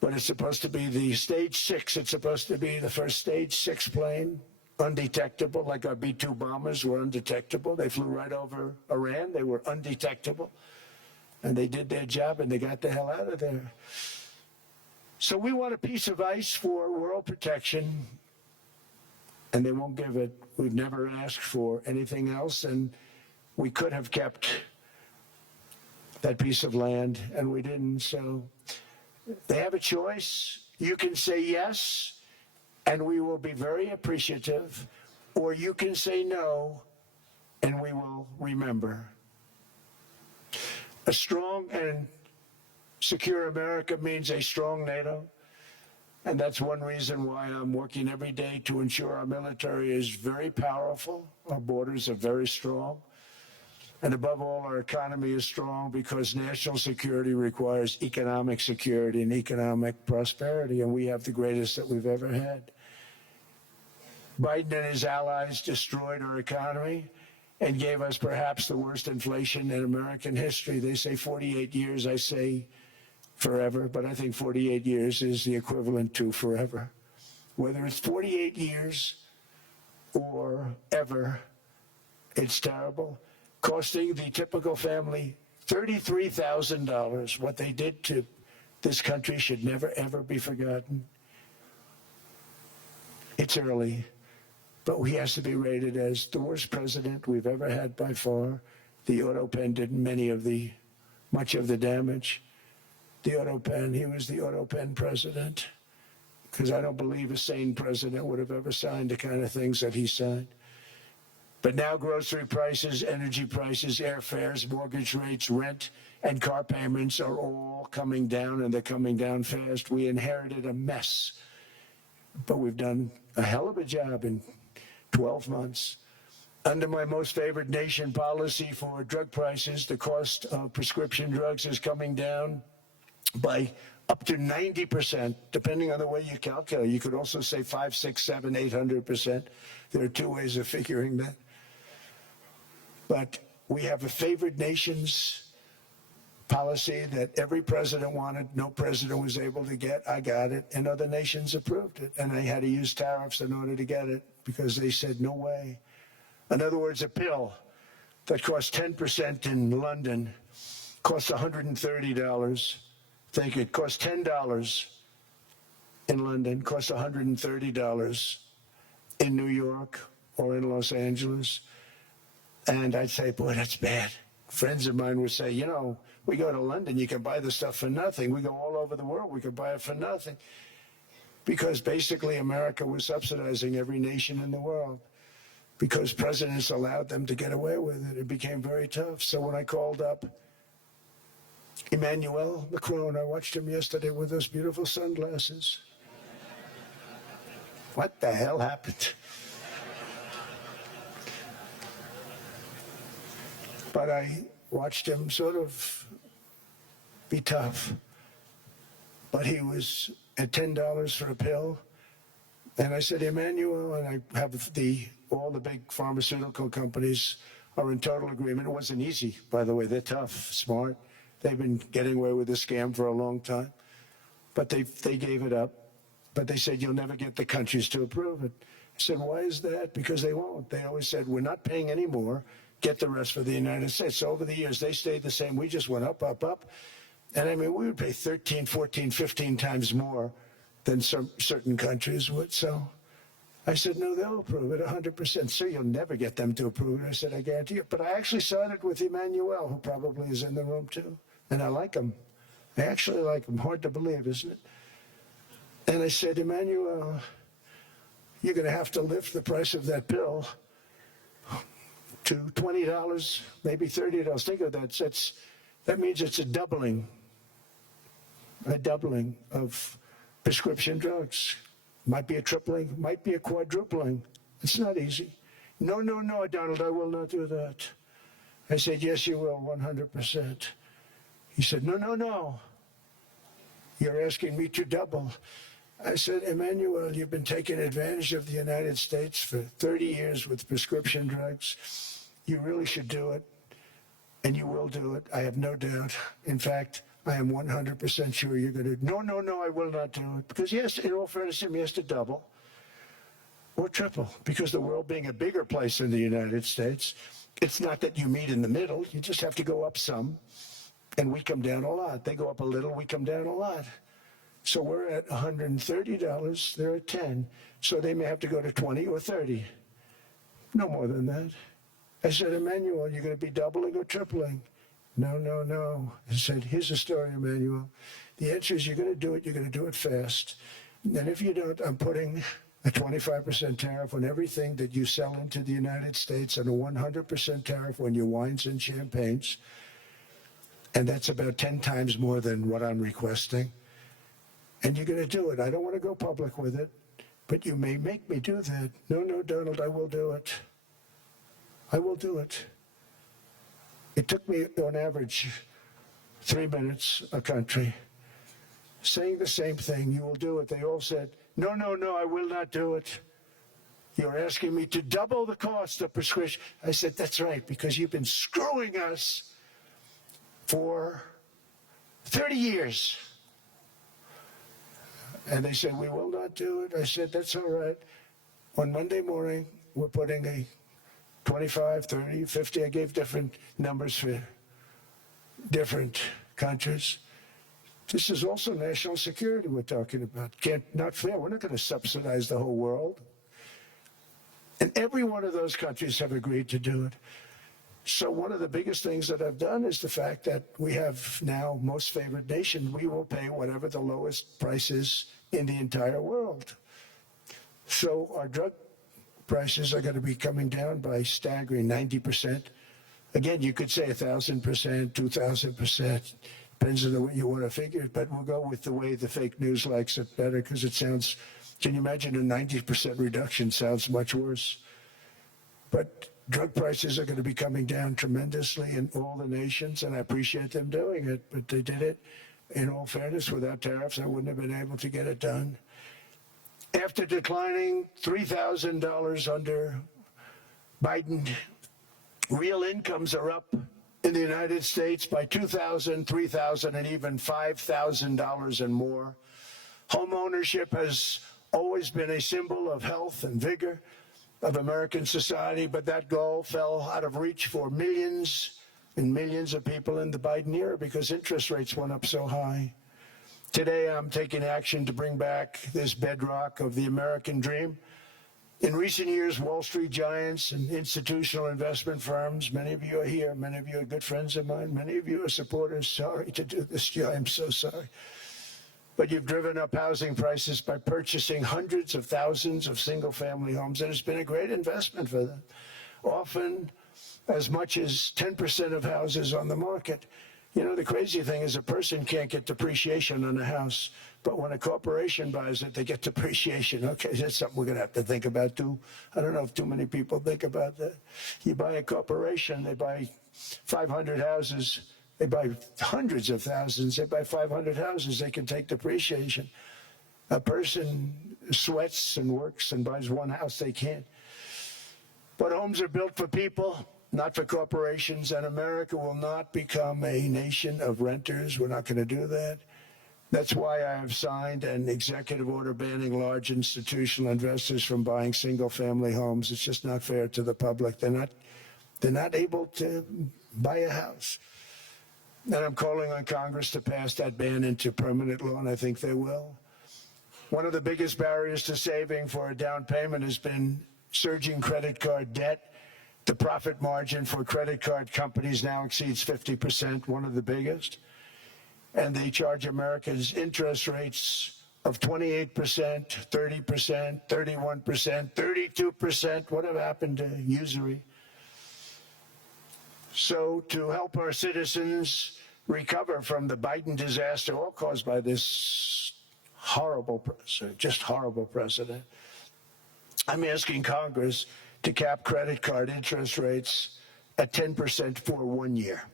But it's supposed to be the Stage 6. It's supposed to be the first Stage 6 plane, undetectable, like our B-2 bombers were undetectable. They flew right over Iran. They were undetectable. And they did their job, and they got the hell out of there. So we want a piece of ice for world protection, and they won't give it. We've never asked for anything else, and we could have kept that piece of land, and we didn't. So they have a choice. You can say yes, and we will be very appreciative, or you can say no, and we will remember. A strong and secure America means a strong NATO, and that's one reason why I'm working every day to ensure our military is very powerful, our borders are very strong, and above all, our economy is strong, because national security requires economic security and economic prosperity, and we have the greatest that we've ever had. Biden and his allies destroyed our economy and gave us perhaps the worst inflation in American history. They say 48 years, I say forever, but I think 48 years is the equivalent to forever. Whether it's 48 years or ever, it's terrible. Costing the typical family $33,000. What they did to this country should never, ever be forgotten. It's early, but he has to be rated as the worst president we've ever had by far. The auto pen did much of the damage. The auto pen, he was the auto pen president, because I don't believe a sane president would have ever signed the kind of things that he signed. But now grocery prices, energy prices, airfares, mortgage rates, rent, and car payments are all coming down, and they're coming down fast. We inherited a mess, but we've done a hell of a job in 12 months. Under my most favored nation policy for drug prices, the cost of prescription drugs is coming down by up to 90%, depending on the way you calculate. You could also say 5, 6, 7, 800%. There are two ways of figuring that. But we have a favored nations policy that every president wanted, no president was able to get. I got it, and other nations approved it. And I had to use tariffs in order to get it, because they said, no way. In other words, a pill that costs 10% in London costs $130. Think it costs $10 in London, costs $130 in New York or in Los Angeles. And I'd say, boy, that's bad. Friends of mine would say, you know, we go to London, you can buy the stuff for nothing. We go all over the world, we can buy it for nothing. Because basically America was subsidizing every nation in the world, because presidents allowed them to get away with it. It became very tough. So when I called up Emmanuel Macron, I watched him yesterday with those beautiful sunglasses. What the hell happened? But I watched him sort of be tough. But he was at $10 for a pill. And I said, Emmanuel, and I have all the big pharmaceutical companies are in total agreement. It wasn't easy, by the way. They're tough, smart. They've been getting away with this scam for a long time. But they gave it up. But they said, you'll never get the countries to approve it. I said, why is that? Because they won't. They always said, we're not paying any more. Get the rest for the United States. So over the years, they stayed the same. We just went up, up, up. And I mean, we would pay 13, 14, 15 times more than some certain countries would. So I said, no, they'll approve it 100%. Sir, you'll never get them to approve it. I said, I guarantee you. But I actually sided with Emmanuel, who probably is in the room too. And I like him. I actually like him. Hard to believe, isn't it? And I said, Emmanuel, you're going to have to lift the price of that pill to $20, maybe $30. Think of that. That means it's a doubling of prescription drugs. Might be a tripling, might be a quadrupling. It's not easy. No, no, no, Donald, I will not do that. I said, yes, you will, 100%. He said, no, no, no. You're asking me to double. I said, Emmanuel, you've been taking advantage of the United States for 30 years with prescription drugs. You really should do it, and you will do it. I have no doubt. In fact, I am 100% sure you're going to. No, no, no, I will not do it. Because yes, in all fairness, he has to double or triple. Because the world being a bigger place than the United States, it's not that you meet in the middle. You just have to go up some, and we come down a lot. They go up a little, we come down a lot. So we're at $130, they're at 10. So they may have to go to 20 or 30. No more than that. I said, Emmanuel, you're going to be doubling or tripling? No, no, no. I said, here's the story, Emmanuel. The answer is you're going to do it. You're going to do it fast. And if you don't, I'm putting a 25% tariff on everything that you sell into the United States and a 100% tariff on your wines and champagnes. And that's about 10 times more than what I'm requesting. And you're going to do it. I don't want to go public with it, but you may make me do that. No, no, Donald, I will do it. I will do it. It took me, on average, 3 minutes a country, saying the same thing. You will do it. They all said, no, no, no, I will not do it. You're asking me to double the cost of prescription. I said, that's right, because you've been screwing us for 30 years. And they said, we will not do it. I said, that's all right. On Monday morning, we're putting a 25, 30, 50. I gave different numbers for different countries. This is also national security we're talking about. Not fair. We're not going to subsidize the whole world. And every one of those countries have agreed to do it. So one of the biggest things that I've done is the fact that we have now most favored nation. We will pay whatever the lowest price is in the entire world. So our drug prices are going to be coming down by staggering 90%. Again, you could say 1,000%, 2,000%. Depends on the way you want to figure it, but we'll go with the way the fake news likes it better because it sounds, can you imagine a 90% reduction sounds much worse. But drug prices are going to be coming down tremendously in all the nations, and I appreciate them doing it, but they did it, in all fairness, without tariffs. I wouldn't have been able to get it done. After declining $3,000 under Biden, real incomes are up in the United States by $2,000, $3,000, and even $5,000 and more. Home ownership has always been a symbol of health and vigor of American society, but that goal fell out of reach for millions and millions of people in the Biden era because interest rates went up so high. Today, I'm taking action to bring back this bedrock of the American dream. In recent years, Wall Street giants and institutional investment firms, many of you are here, many of you are good friends of mine, many of you are supporters. Sorry to do this to you, I'm so sorry. But you've driven up housing prices by purchasing hundreds of thousands of single-family homes, and it's been a great investment for them. Often as much as 10% of houses on the market. You know, the crazy thing is a person can't get depreciation on a house, but when a corporation buys it, they get depreciation. Okay, that's something we're going to have to think about too. I don't know if too many people think about that. You buy a corporation, they buy 500 houses, they buy hundreds of thousands, they buy 500 houses, they can take depreciation. A person sweats and works and buys one house they can. But homes are built for people, not for corporations, and America will not become a nation of renters. We're not going to do that. That's why I have signed an executive order banning large institutional investors from buying single-family homes. It's just not fair to the public. They're not able to buy a house. And I'm calling on Congress to pass that ban into permanent law, and I think they will. One of the biggest barriers to saving for a down payment has been surging credit card debt. The profit margin for credit card companies now exceeds 50%, one of the biggest. And they charge Americans interest rates of 28%, 30%, 31%, 32%. Whatever happened to usury? So to help our citizens recover from the Biden disaster, all caused by this horrible precedent, I'm asking Congress to cap credit card interest rates at 10% for 1 year.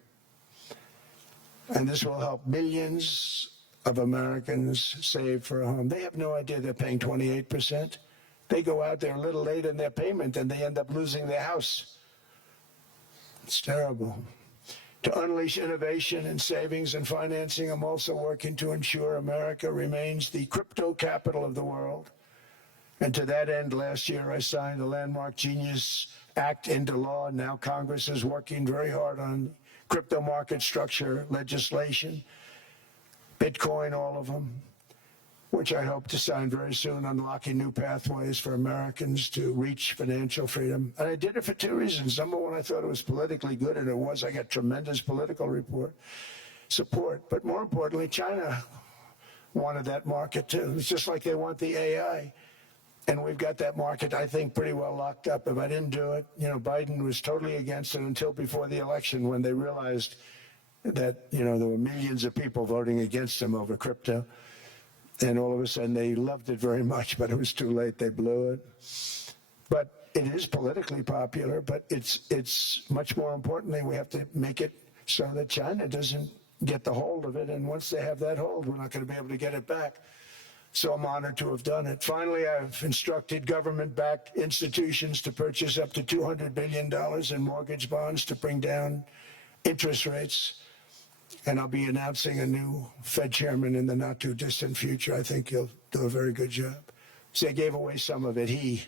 And this will help millions of Americans save for a home. They have no idea they're paying 28%. They go out there a little late in their payment and they end up losing their house. It's terrible. To unleash innovation and savings and financing, I'm also working to ensure America remains the crypto capital of the world. And to that end, last year I signed the landmark Genius Act into law. And now Congress is working very hard on crypto market structure legislation, Bitcoin, all of them, which I hope to sign very soon, unlocking new pathways for Americans to reach financial freedom. And I did it for two reasons. Number one, I thought it was politically good, and it was. I got tremendous political support. But more importantly, China wanted that market too. It's just like they want the AI. And we've got that market, I think, pretty well locked up. If I didn't do it, Biden was totally against it until before the election when they realized that, there were millions of people voting against him over crypto. And all of a sudden they loved it very much, but it was too late. They blew it. But it is politically popular, but it's much more importantly, we have to make it so that China doesn't get the hold of it. And once they have that hold, we're not going to be able to get it back. So I'm honored to have done it. Finally, I've instructed government-backed institutions to purchase up to $200 billion in mortgage bonds to bring down interest rates. And I'll be announcing a new Fed chairman in the not-too-distant future. I think he'll do a very good job. See, I gave away some of it. He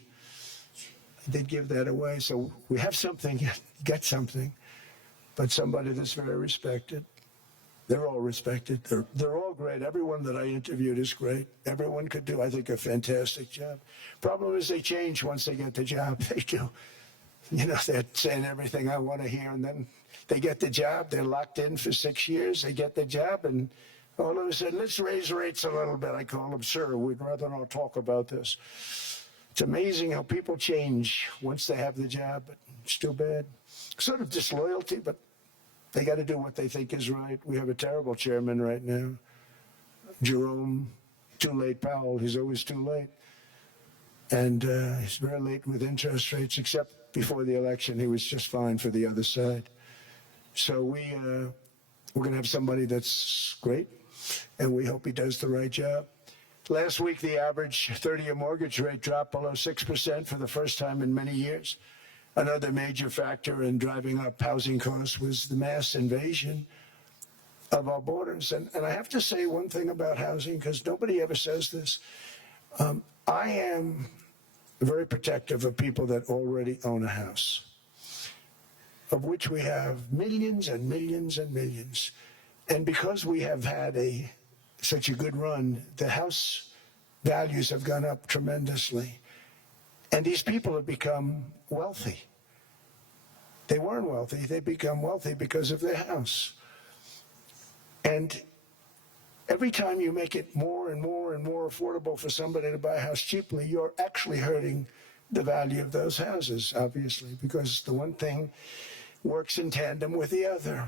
did give that away. So we have something, got something, but somebody that's very respected. They're all respected. They're all great. Everyone that I interviewed is great. Everyone could do, I think, a fantastic job. Problem is they change once they get the job. They do. They're saying everything I want to hear, and then they get the job. They're locked in for 6 years. They get the job, and all of a sudden, let's raise rates a little bit. I call them, sir, we'd rather not talk about this. It's amazing how people change once they have the job, but it's too bad. Sort of disloyalty, but they got to do what they think is right. We have a terrible chairman right now, Jerome, too late Powell. He's always too late. And he's very late with interest rates, except before the election. He was just fine for the other side. So we're going to have somebody that's great, and we hope he does the right job. Last week, the average 30-year mortgage rate dropped below 6% for the first time in many years. Another major factor in driving up housing costs was the mass invasion of our borders. And I have to say one thing about housing, because nobody ever says this. I am very protective of people that already own a house, of which we have millions and millions and millions. And because we have had such a good run, the house values have gone up tremendously. And these people have become wealthy. They weren't wealthy. They become wealthy because of their house. And every time you make it more and more and more affordable for somebody to buy a house cheaply, you're actually hurting the value of those houses, obviously, because the one thing works in tandem with the other.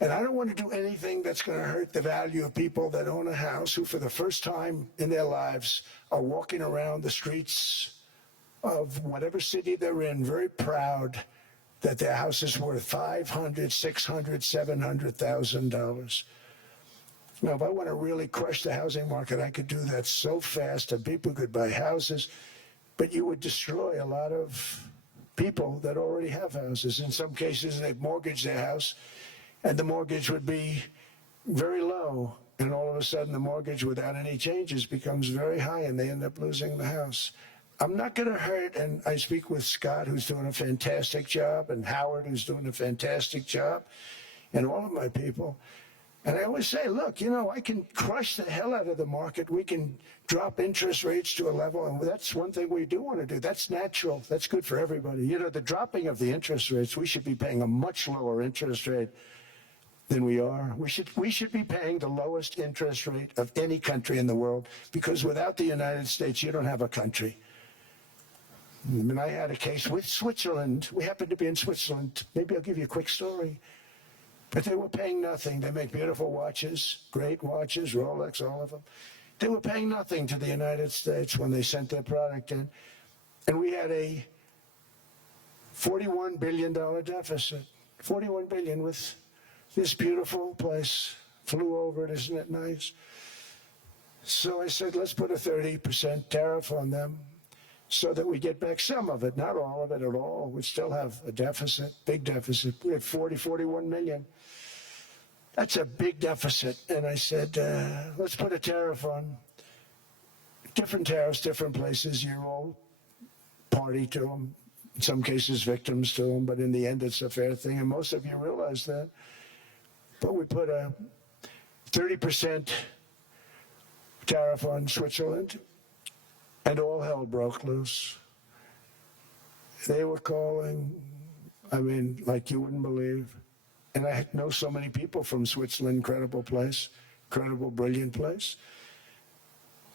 And I don't want to do anything that's going to hurt the value of people that own a house who, for the first time in their lives, are walking around the streets of whatever city they're in, very proud that their house is worth $500,000, $600,000, $700,000. Now, if I want to really crush the housing market, I could do that so fast and people could buy houses, but you would destroy a lot of people that already have houses. In some cases, they've mortgaged their house, and the mortgage would be very low, and all of a sudden the mortgage without any changes becomes very high, and they end up losing the house. I'm not going to hurt, and I speak with Scott, who's doing a fantastic job, and Howard, who's doing a fantastic job, and all of my people. And I always say, look, you know, I can crush the hell out of the market. We can drop interest rates to a level, and that's one thing we do want to do. That's natural. That's good for everybody. You know, the dropping of the interest rates, we should be paying a much lower interest rate than we are. We should be paying the lowest interest rate of any country in the world, because without the United States, you don't have a country. I mean, I had a case with Switzerland. We happened to be in Switzerland. Maybe I'll give you a quick story. But they were paying nothing. They make beautiful watches, great watches, Rolex, all of them. They were paying nothing to the United States when they sent their product in. And we had a $41 billion deficit. $41 billion with this beautiful place. Flew over it, isn't it nice? So I said, let's put a 30% tariff on them so that we get back some of it, not all of it at all. We still have a deficit, big deficit. We had 41 million. That's a big deficit. And I said, let's put a tariff on. Different tariffs, different places. You're all party to them. In some cases, victims to them. But in the end, it's a fair thing. And most of you realize that. But we put a 30% tariff on Switzerland, and all hell broke loose. They were calling, I mean, like you wouldn't believe. And I know so many people from Switzerland, incredible place, incredible, brilliant place.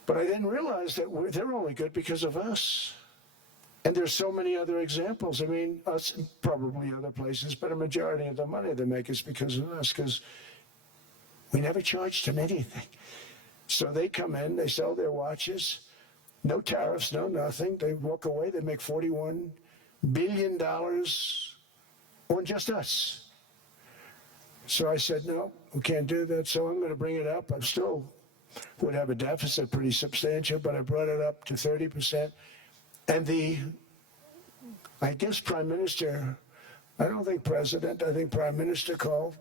But I didn't realize that they're only good because of us. And there's so many other examples. I mean, us, probably other places, but a majority of the money they make is because of us, because we never charged them anything. So they come in, they sell their watches, no tariffs, no nothing. They walk away, they make $41 billion on just us. So I said, no, we can't do that. So I'm going to bring it up. I still would have a deficit pretty substantial, but I brought it up to 30%. And I guess Prime Minister, I don't think President, I think Prime Minister called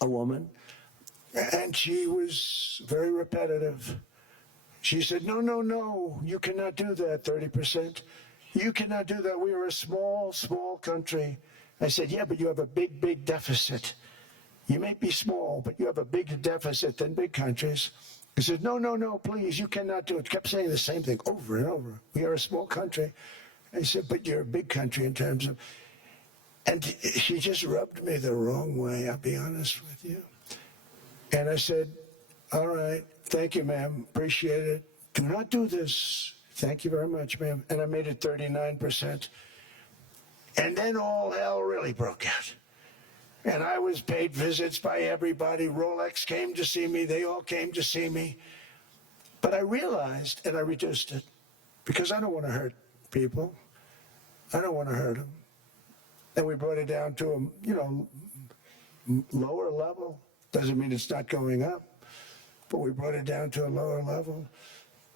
a woman, and she was very repetitive. She said, no, no, no, you cannot do that, 30%. You cannot do that. We are a small, small country. I said, yeah, but you have a big, big deficit. You may be small, but you have a bigger deficit than big countries. He said, no, no, no, please, you cannot do it. Kept saying the same thing over and over. We are a small country. I said, but you're a big country in terms of... And she just rubbed me the wrong way, I'll be honest with you. And I said, all right, thank you, ma'am, appreciate it. Do not do this. Thank you very much, ma'am. And I made it 39%. And then all hell really broke out. And I was paid visits by everybody. Rolex came to see me. They all came to see me. But I realized, and I reduced it, because I don't want to hurt people. I don't want to hurt them. And we brought it down to a, lower level. Doesn't mean it's not going up, but we brought it down to a lower level.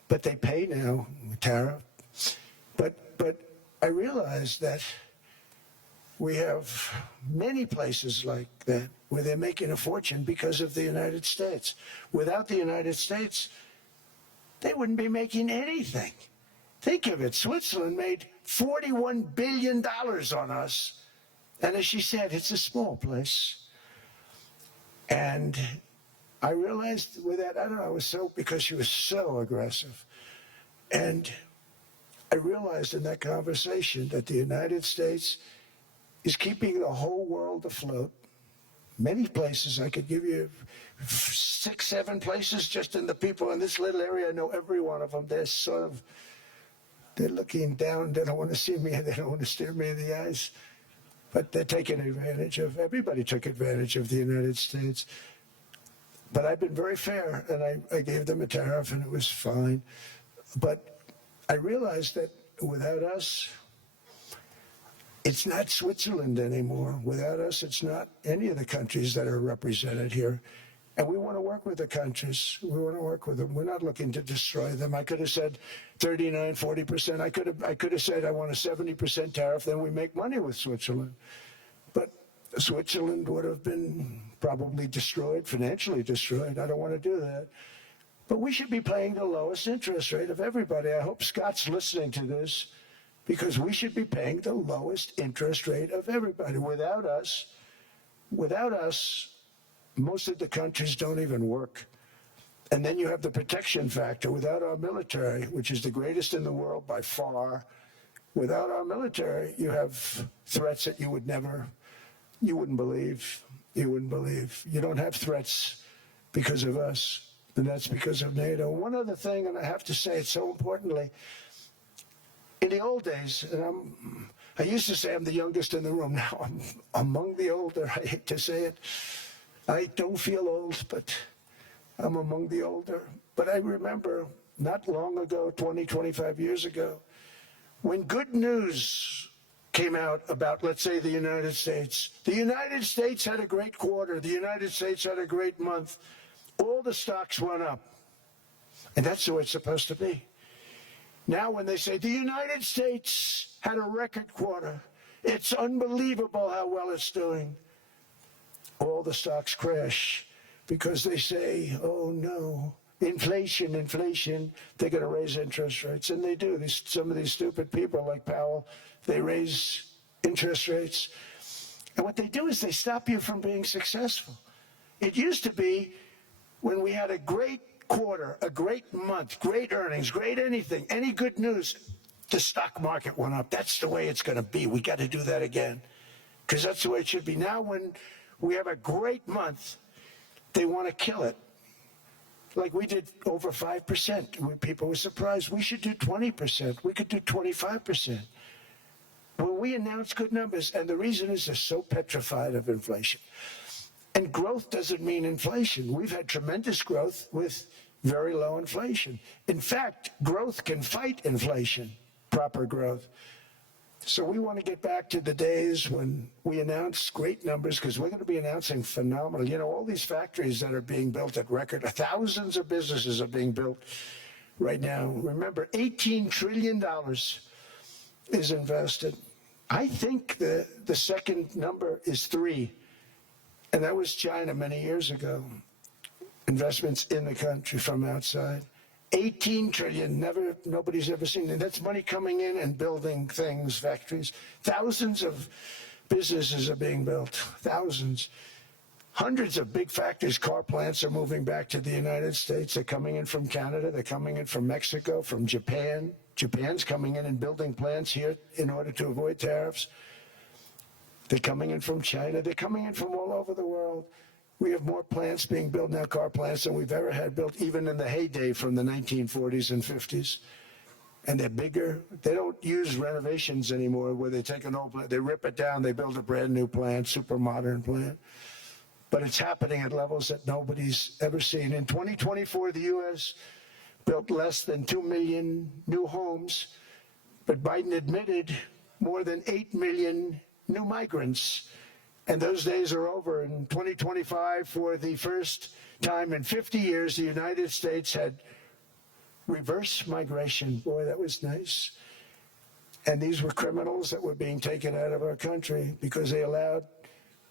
But they pay now, tariff. But I realized that we have many places like that where they're making a fortune because of the United States. Without the United States, they wouldn't be making anything. Think of it. Switzerland made $41 billion on us. And as she said, it's a small place. And I realized with that, I don't know, because she was so aggressive. And I realized in that conversation that the United States is keeping the whole world afloat. Many places, I could give you 6, 7 places just in the people in this little area. I know every one of them. They're looking down. They don't want to see me. They don't want to stare me in the eyes. But they're taking advantage of, everybody took advantage of the United States. But I've been very fair, and I gave them a tariff, and it was fine. But I realized that without us, it's not Switzerland anymore. Without us, it's not any of the countries that are represented here. And we want to work with the countries. We want to work with them. We're not looking to destroy them. I could have said 39, 40%. I could have said I want a 70% tariff. Then we make money with Switzerland. But Switzerland would have been probably destroyed, financially destroyed. I don't want to do that. But we should be paying the lowest interest rate of everybody. I hope Scott's listening to this, because we should be paying the lowest interest rate of everybody. Without us, most of the countries don't even work. And then you have the protection factor. Without our military, which is the greatest in the world by far, without our military, you have threats that you wouldn't believe. You wouldn't believe. You don't have threats because of us, and that's because of NATO. One other thing, and I have to say it so importantly, in the old days, and I used to say I'm the youngest in the room. Now I'm among the older. I hate to say it. I don't feel old, but I'm among the older. But I remember not long ago, 20, 25 years ago, when good news came out about, let's say, the United States. The United States had a great quarter. The United States had a great month. All the stocks went up. And that's the way it's supposed to be. Now when they say the United States had a record quarter, it's unbelievable how well it's doing, all the stocks crash because they say, oh no, inflation, they're going to raise interest rates. And they do. Some of these stupid people like Powell, they raise interest rates. And what they do is they stop you from being successful. It used to be when we had a great quarter, a great month, great earnings, great anything, any good news, the stock market went up. That's the way it's going to be. We got to do that again, because that's the way it should be. Now when we have a great month, they want to kill it. Like we did over 5%. When people were surprised, we should do 20%. We could do 25%. When we announce good numbers, and the reason is they're so petrified of inflation. And growth doesn't mean inflation. We've had tremendous growth with very low inflation. In fact, growth can fight inflation, proper growth. So we want to get back to the days when we announce great numbers, because we're going to be announcing phenomenal. You know, all these factories that are being built at record, thousands of businesses are being built right now. Remember, $18 trillion is invested. I think the second number is 3. And that was China many years ago. Investments in the country from outside. 18 trillion, nobody's ever seen it. That's money coming in and building things, factories. Thousands of businesses are being built, thousands. Hundreds of big factories, car plants are moving back to the United States. They're coming in from Canada, they're coming in from Mexico, from Japan. Japan's coming in and building plants here in order to avoid tariffs. They're coming in from China, they're coming in from all over the world. We have more plants being built now, car plants, than we've ever had built, even in the heyday from the 1940s and 50s. And they're bigger. They don't use renovations anymore where they take an old plant, they rip it down, they build a brand new plant, super modern plant. But it's happening at levels that nobody's ever seen. In 2024, the U.S. built less than 2 million new homes, but Biden admitted more than 8 million new migrants. And those days are over. In 2025, for the first time in 50 years, the United States had reverse migration. Boy, that was nice. And these were criminals that were being taken out of our country because they allowed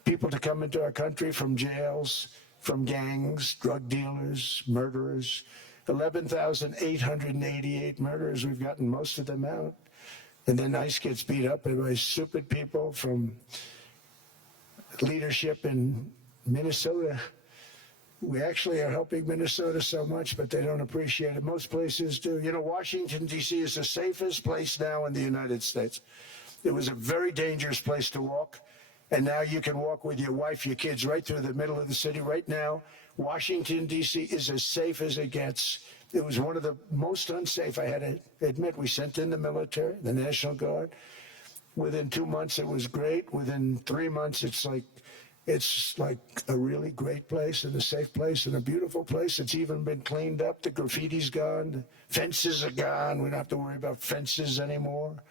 people to come into our country from jails, from gangs, drug dealers, murderers. 11,888 murderers. We've gotten most of them out. And then ICE gets beat up by stupid people from leadership in Minnesota. We actually are helping Minnesota so much, but they don't appreciate it. Most places do. You know, Washington, D.C. is the safest place now in the United States. It was a very dangerous place to walk, and now you can walk with your wife, your kids, right through the middle of the city. Right now, Washington, D.C. is as safe as it gets. It was one of the most unsafe, I had to admit. We sent in the military, the National Guard. Within 2 months, it was great. Within 3 months, it's like a really great place and a safe place and a beautiful place. It's even been cleaned up. The graffiti's gone. The fences are gone. We don't have to worry about fences anymore.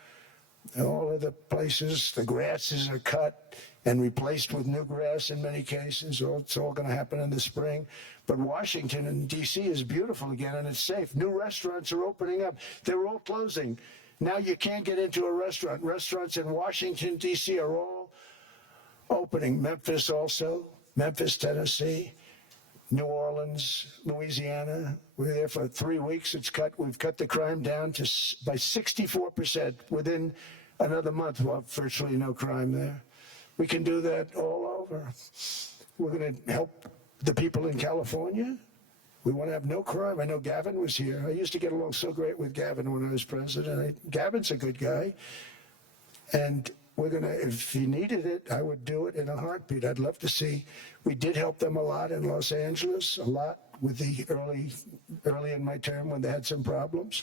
All of the places, the grasses are cut and replaced with new grass in many cases. It's all going to happen in the spring. But Washington and D.C. is beautiful again, and it's safe. New restaurants are opening up. They're all closing. Now you can't get into a restaurant. Restaurants in Washington, D.C. are all opening. Memphis also, Memphis, Tennessee, New Orleans, Louisiana. We're there for 3 weeks. We've cut the crime down by 64%. Within another month, we'll have virtually no crime there. We can do that all over. We're going to help the people in California. We want to have no crime. I know Gavin was here. I used to get along so great with Gavin when I was president. Gavin's a good guy. And we're going to, if he needed it, I would do it in a heartbeat. I'd love to see. We did help them a lot in Los Angeles, a lot with the early in my term when they had some problems.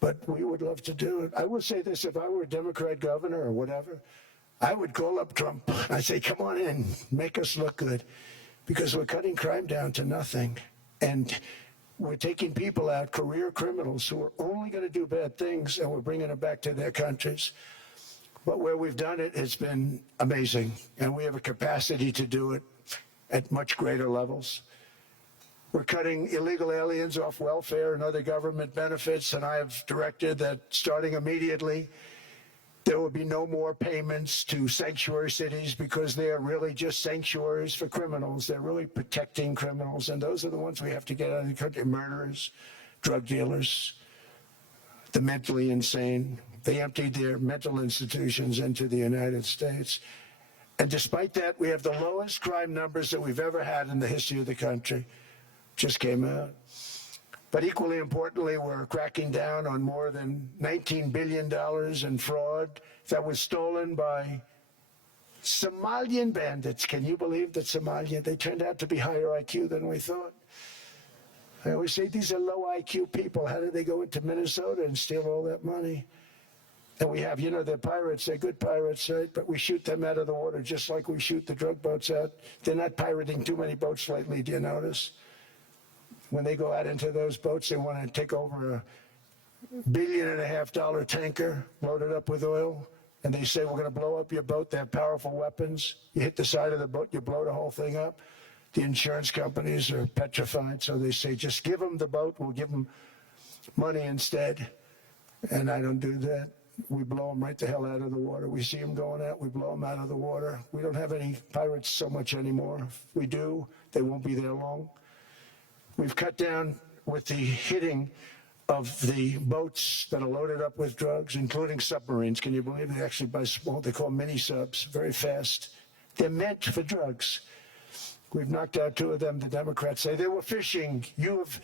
But we would love to do it. I will say this, if I were a Democrat governor or whatever, I would call up Trump. I'd say, come on in, make us look good. Because we're cutting crime down to nothing. And we're taking people out, career criminals who are only going to do bad things, and we're bringing them back to their countries. But where we've done it, it's been amazing. And we have a capacity to do it at much greater levels. We're cutting illegal aliens off welfare and other government benefits, and I have directed that starting immediately, there will be no more payments to sanctuary cities because they are really just sanctuaries for criminals. They're really protecting criminals, and those are the ones we have to get out of the country. Murderers, drug dealers, the mentally insane. They emptied their mental institutions into the United States. And despite that, we have the lowest crime numbers that we've ever had in the history of the country. Just came out. But equally importantly, we're cracking down on more than $19 billion in fraud that was stolen by Somalian bandits. Can you believe that Somalia, they turned out to be higher IQ than we thought. I always say these are low IQ people. How did they go into Minnesota and steal all that money? And we have, they're pirates, they're good pirates, right? But we shoot them out of the water just like we shoot the drug boats out. They're not pirating too many boats lately, do you notice? When they go out into those boats, they want to take over $1.5 billion tanker loaded up with oil, and they say, we're going to blow up your boat. They have powerful weapons. You hit the side of the boat, you blow the whole thing up. The insurance companies are petrified, so they say, just give them the boat, we'll give them money instead. And I don't do that. We blow them right the hell out of the water. We see them going out, we blow them out of the water. We don't have any pirates so much anymore. If we do, they won't be there long. We've cut down with the hitting of the boats that are loaded up with drugs, including submarines. Can you believe they actually buy small, they call mini subs, very fast. They're meant for drugs. We've knocked out 2 of them. The Democrats say they were fishing. You have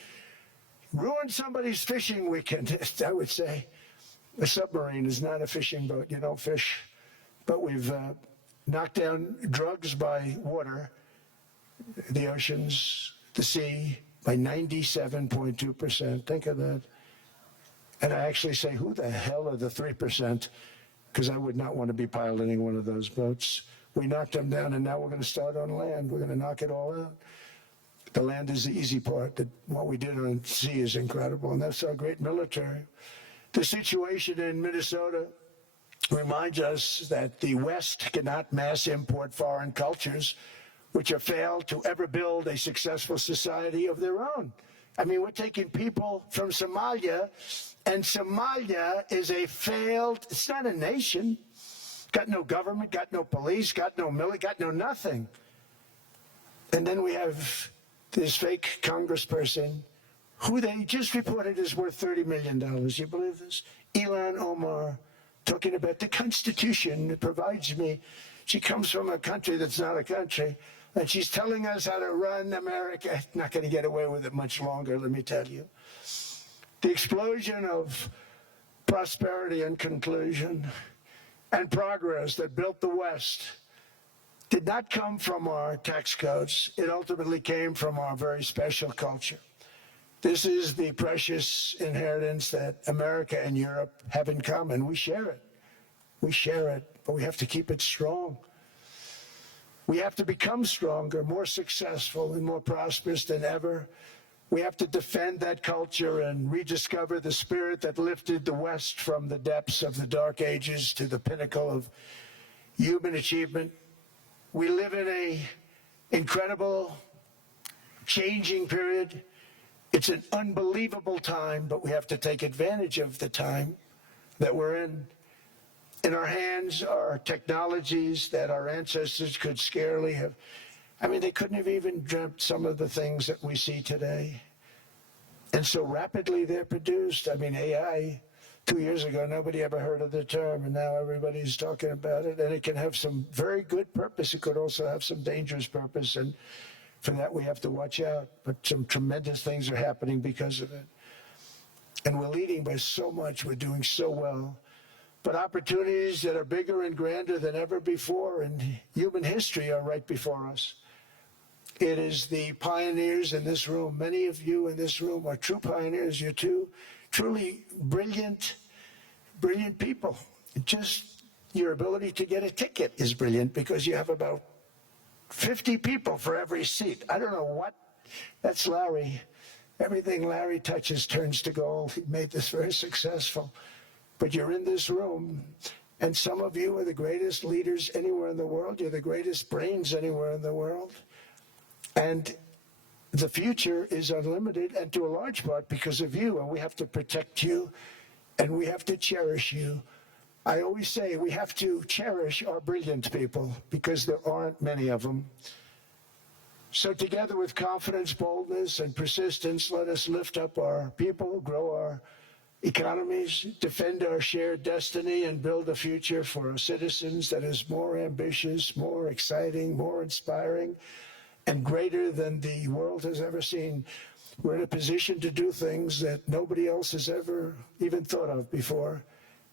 ruined somebody's fishing weekend, I would say. A submarine is not a fishing boat. You don't fish. But we've knocked down drugs by water, the oceans, the sea, by 97.2%. Think of that. And I actually say, who the hell are the 3%? Because I would not want to be piloting one of those boats. We knocked them down, and now we're going to start on land. We're going to knock it all out. The land is the easy part. What we did on sea is incredible, and that's our great military. The situation in Minnesota reminds us that the West cannot mass import foreign cultures which have failed to ever build a successful society of their own. I mean, we're taking people from Somalia, and Somalia is a failed, it's not a nation. Got no government, got no police, got no military, got no nothing. And then we have this fake congressperson who they just reported is worth $30 million. You believe this? Ilhan Omar, talking about the Constitution that provides me. She comes from a country that's not a country, and she's telling us how to run America. Not going to get away with it much longer, let me tell you. The explosion of prosperity and conclusion and progress that built the West did not come from our tax codes. It ultimately came from our very special culture. This is the precious inheritance that America and Europe have in common. We share it. We share it, but we have to keep it strong. We have to become stronger, more successful, and more prosperous than ever. We have to defend that culture and rediscover the spirit that lifted the West from the depths of the Dark Ages to the pinnacle of human achievement. We live in an incredible, changing period. It's an unbelievable time, but we have to take advantage of the time that we're in. In our hands are technologies that our ancestors could scarcely have. They couldn't have even dreamt some of the things that we see today. And so rapidly they're produced. AI, 2 years ago, nobody ever heard of the term, and now everybody's talking about it. And it can have some very good purpose. It could also have some dangerous purpose, and for that we have to watch out. But some tremendous things are happening because of it. And we're leading by so much. We're doing so well. But opportunities that are bigger and grander than ever before in human history are right before us. It is the pioneers in this room. Many of you in this room are true pioneers. You're truly brilliant people. Just your ability to get a ticket is brilliant because you have about 50 people for every seat. I don't know what. That's Larry. Everything Larry touches turns to gold. He made this very successful. But you're in this room, and some of you are the greatest leaders anywhere in the world. You're the greatest brains anywhere in the world. And the future is unlimited, and to a large part because of you. And we have to protect you, and we have to cherish you. I always say we have to cherish our brilliant people because there aren't many of them. So together with confidence, boldness, and persistence, let us lift up our people, grow our economies, defend our shared destiny, and build a future for our citizens that is more ambitious, more exciting, more inspiring, and greater than the world has ever seen. We're in a position to do things that nobody else has ever even thought of before.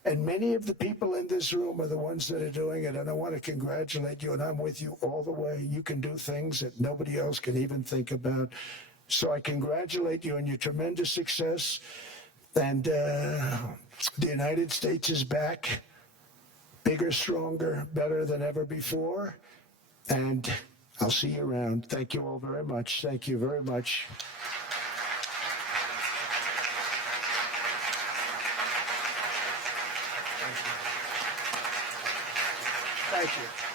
And many of the people in this room are the ones that are doing it, and I want to congratulate you, and I'm with you all the way. You can do things that nobody else can even think about. So I congratulate you on your tremendous success. And the United States is back, bigger, stronger, better than ever before. And I'll see you around. Thank you all very much. Thank you very much. Thank you.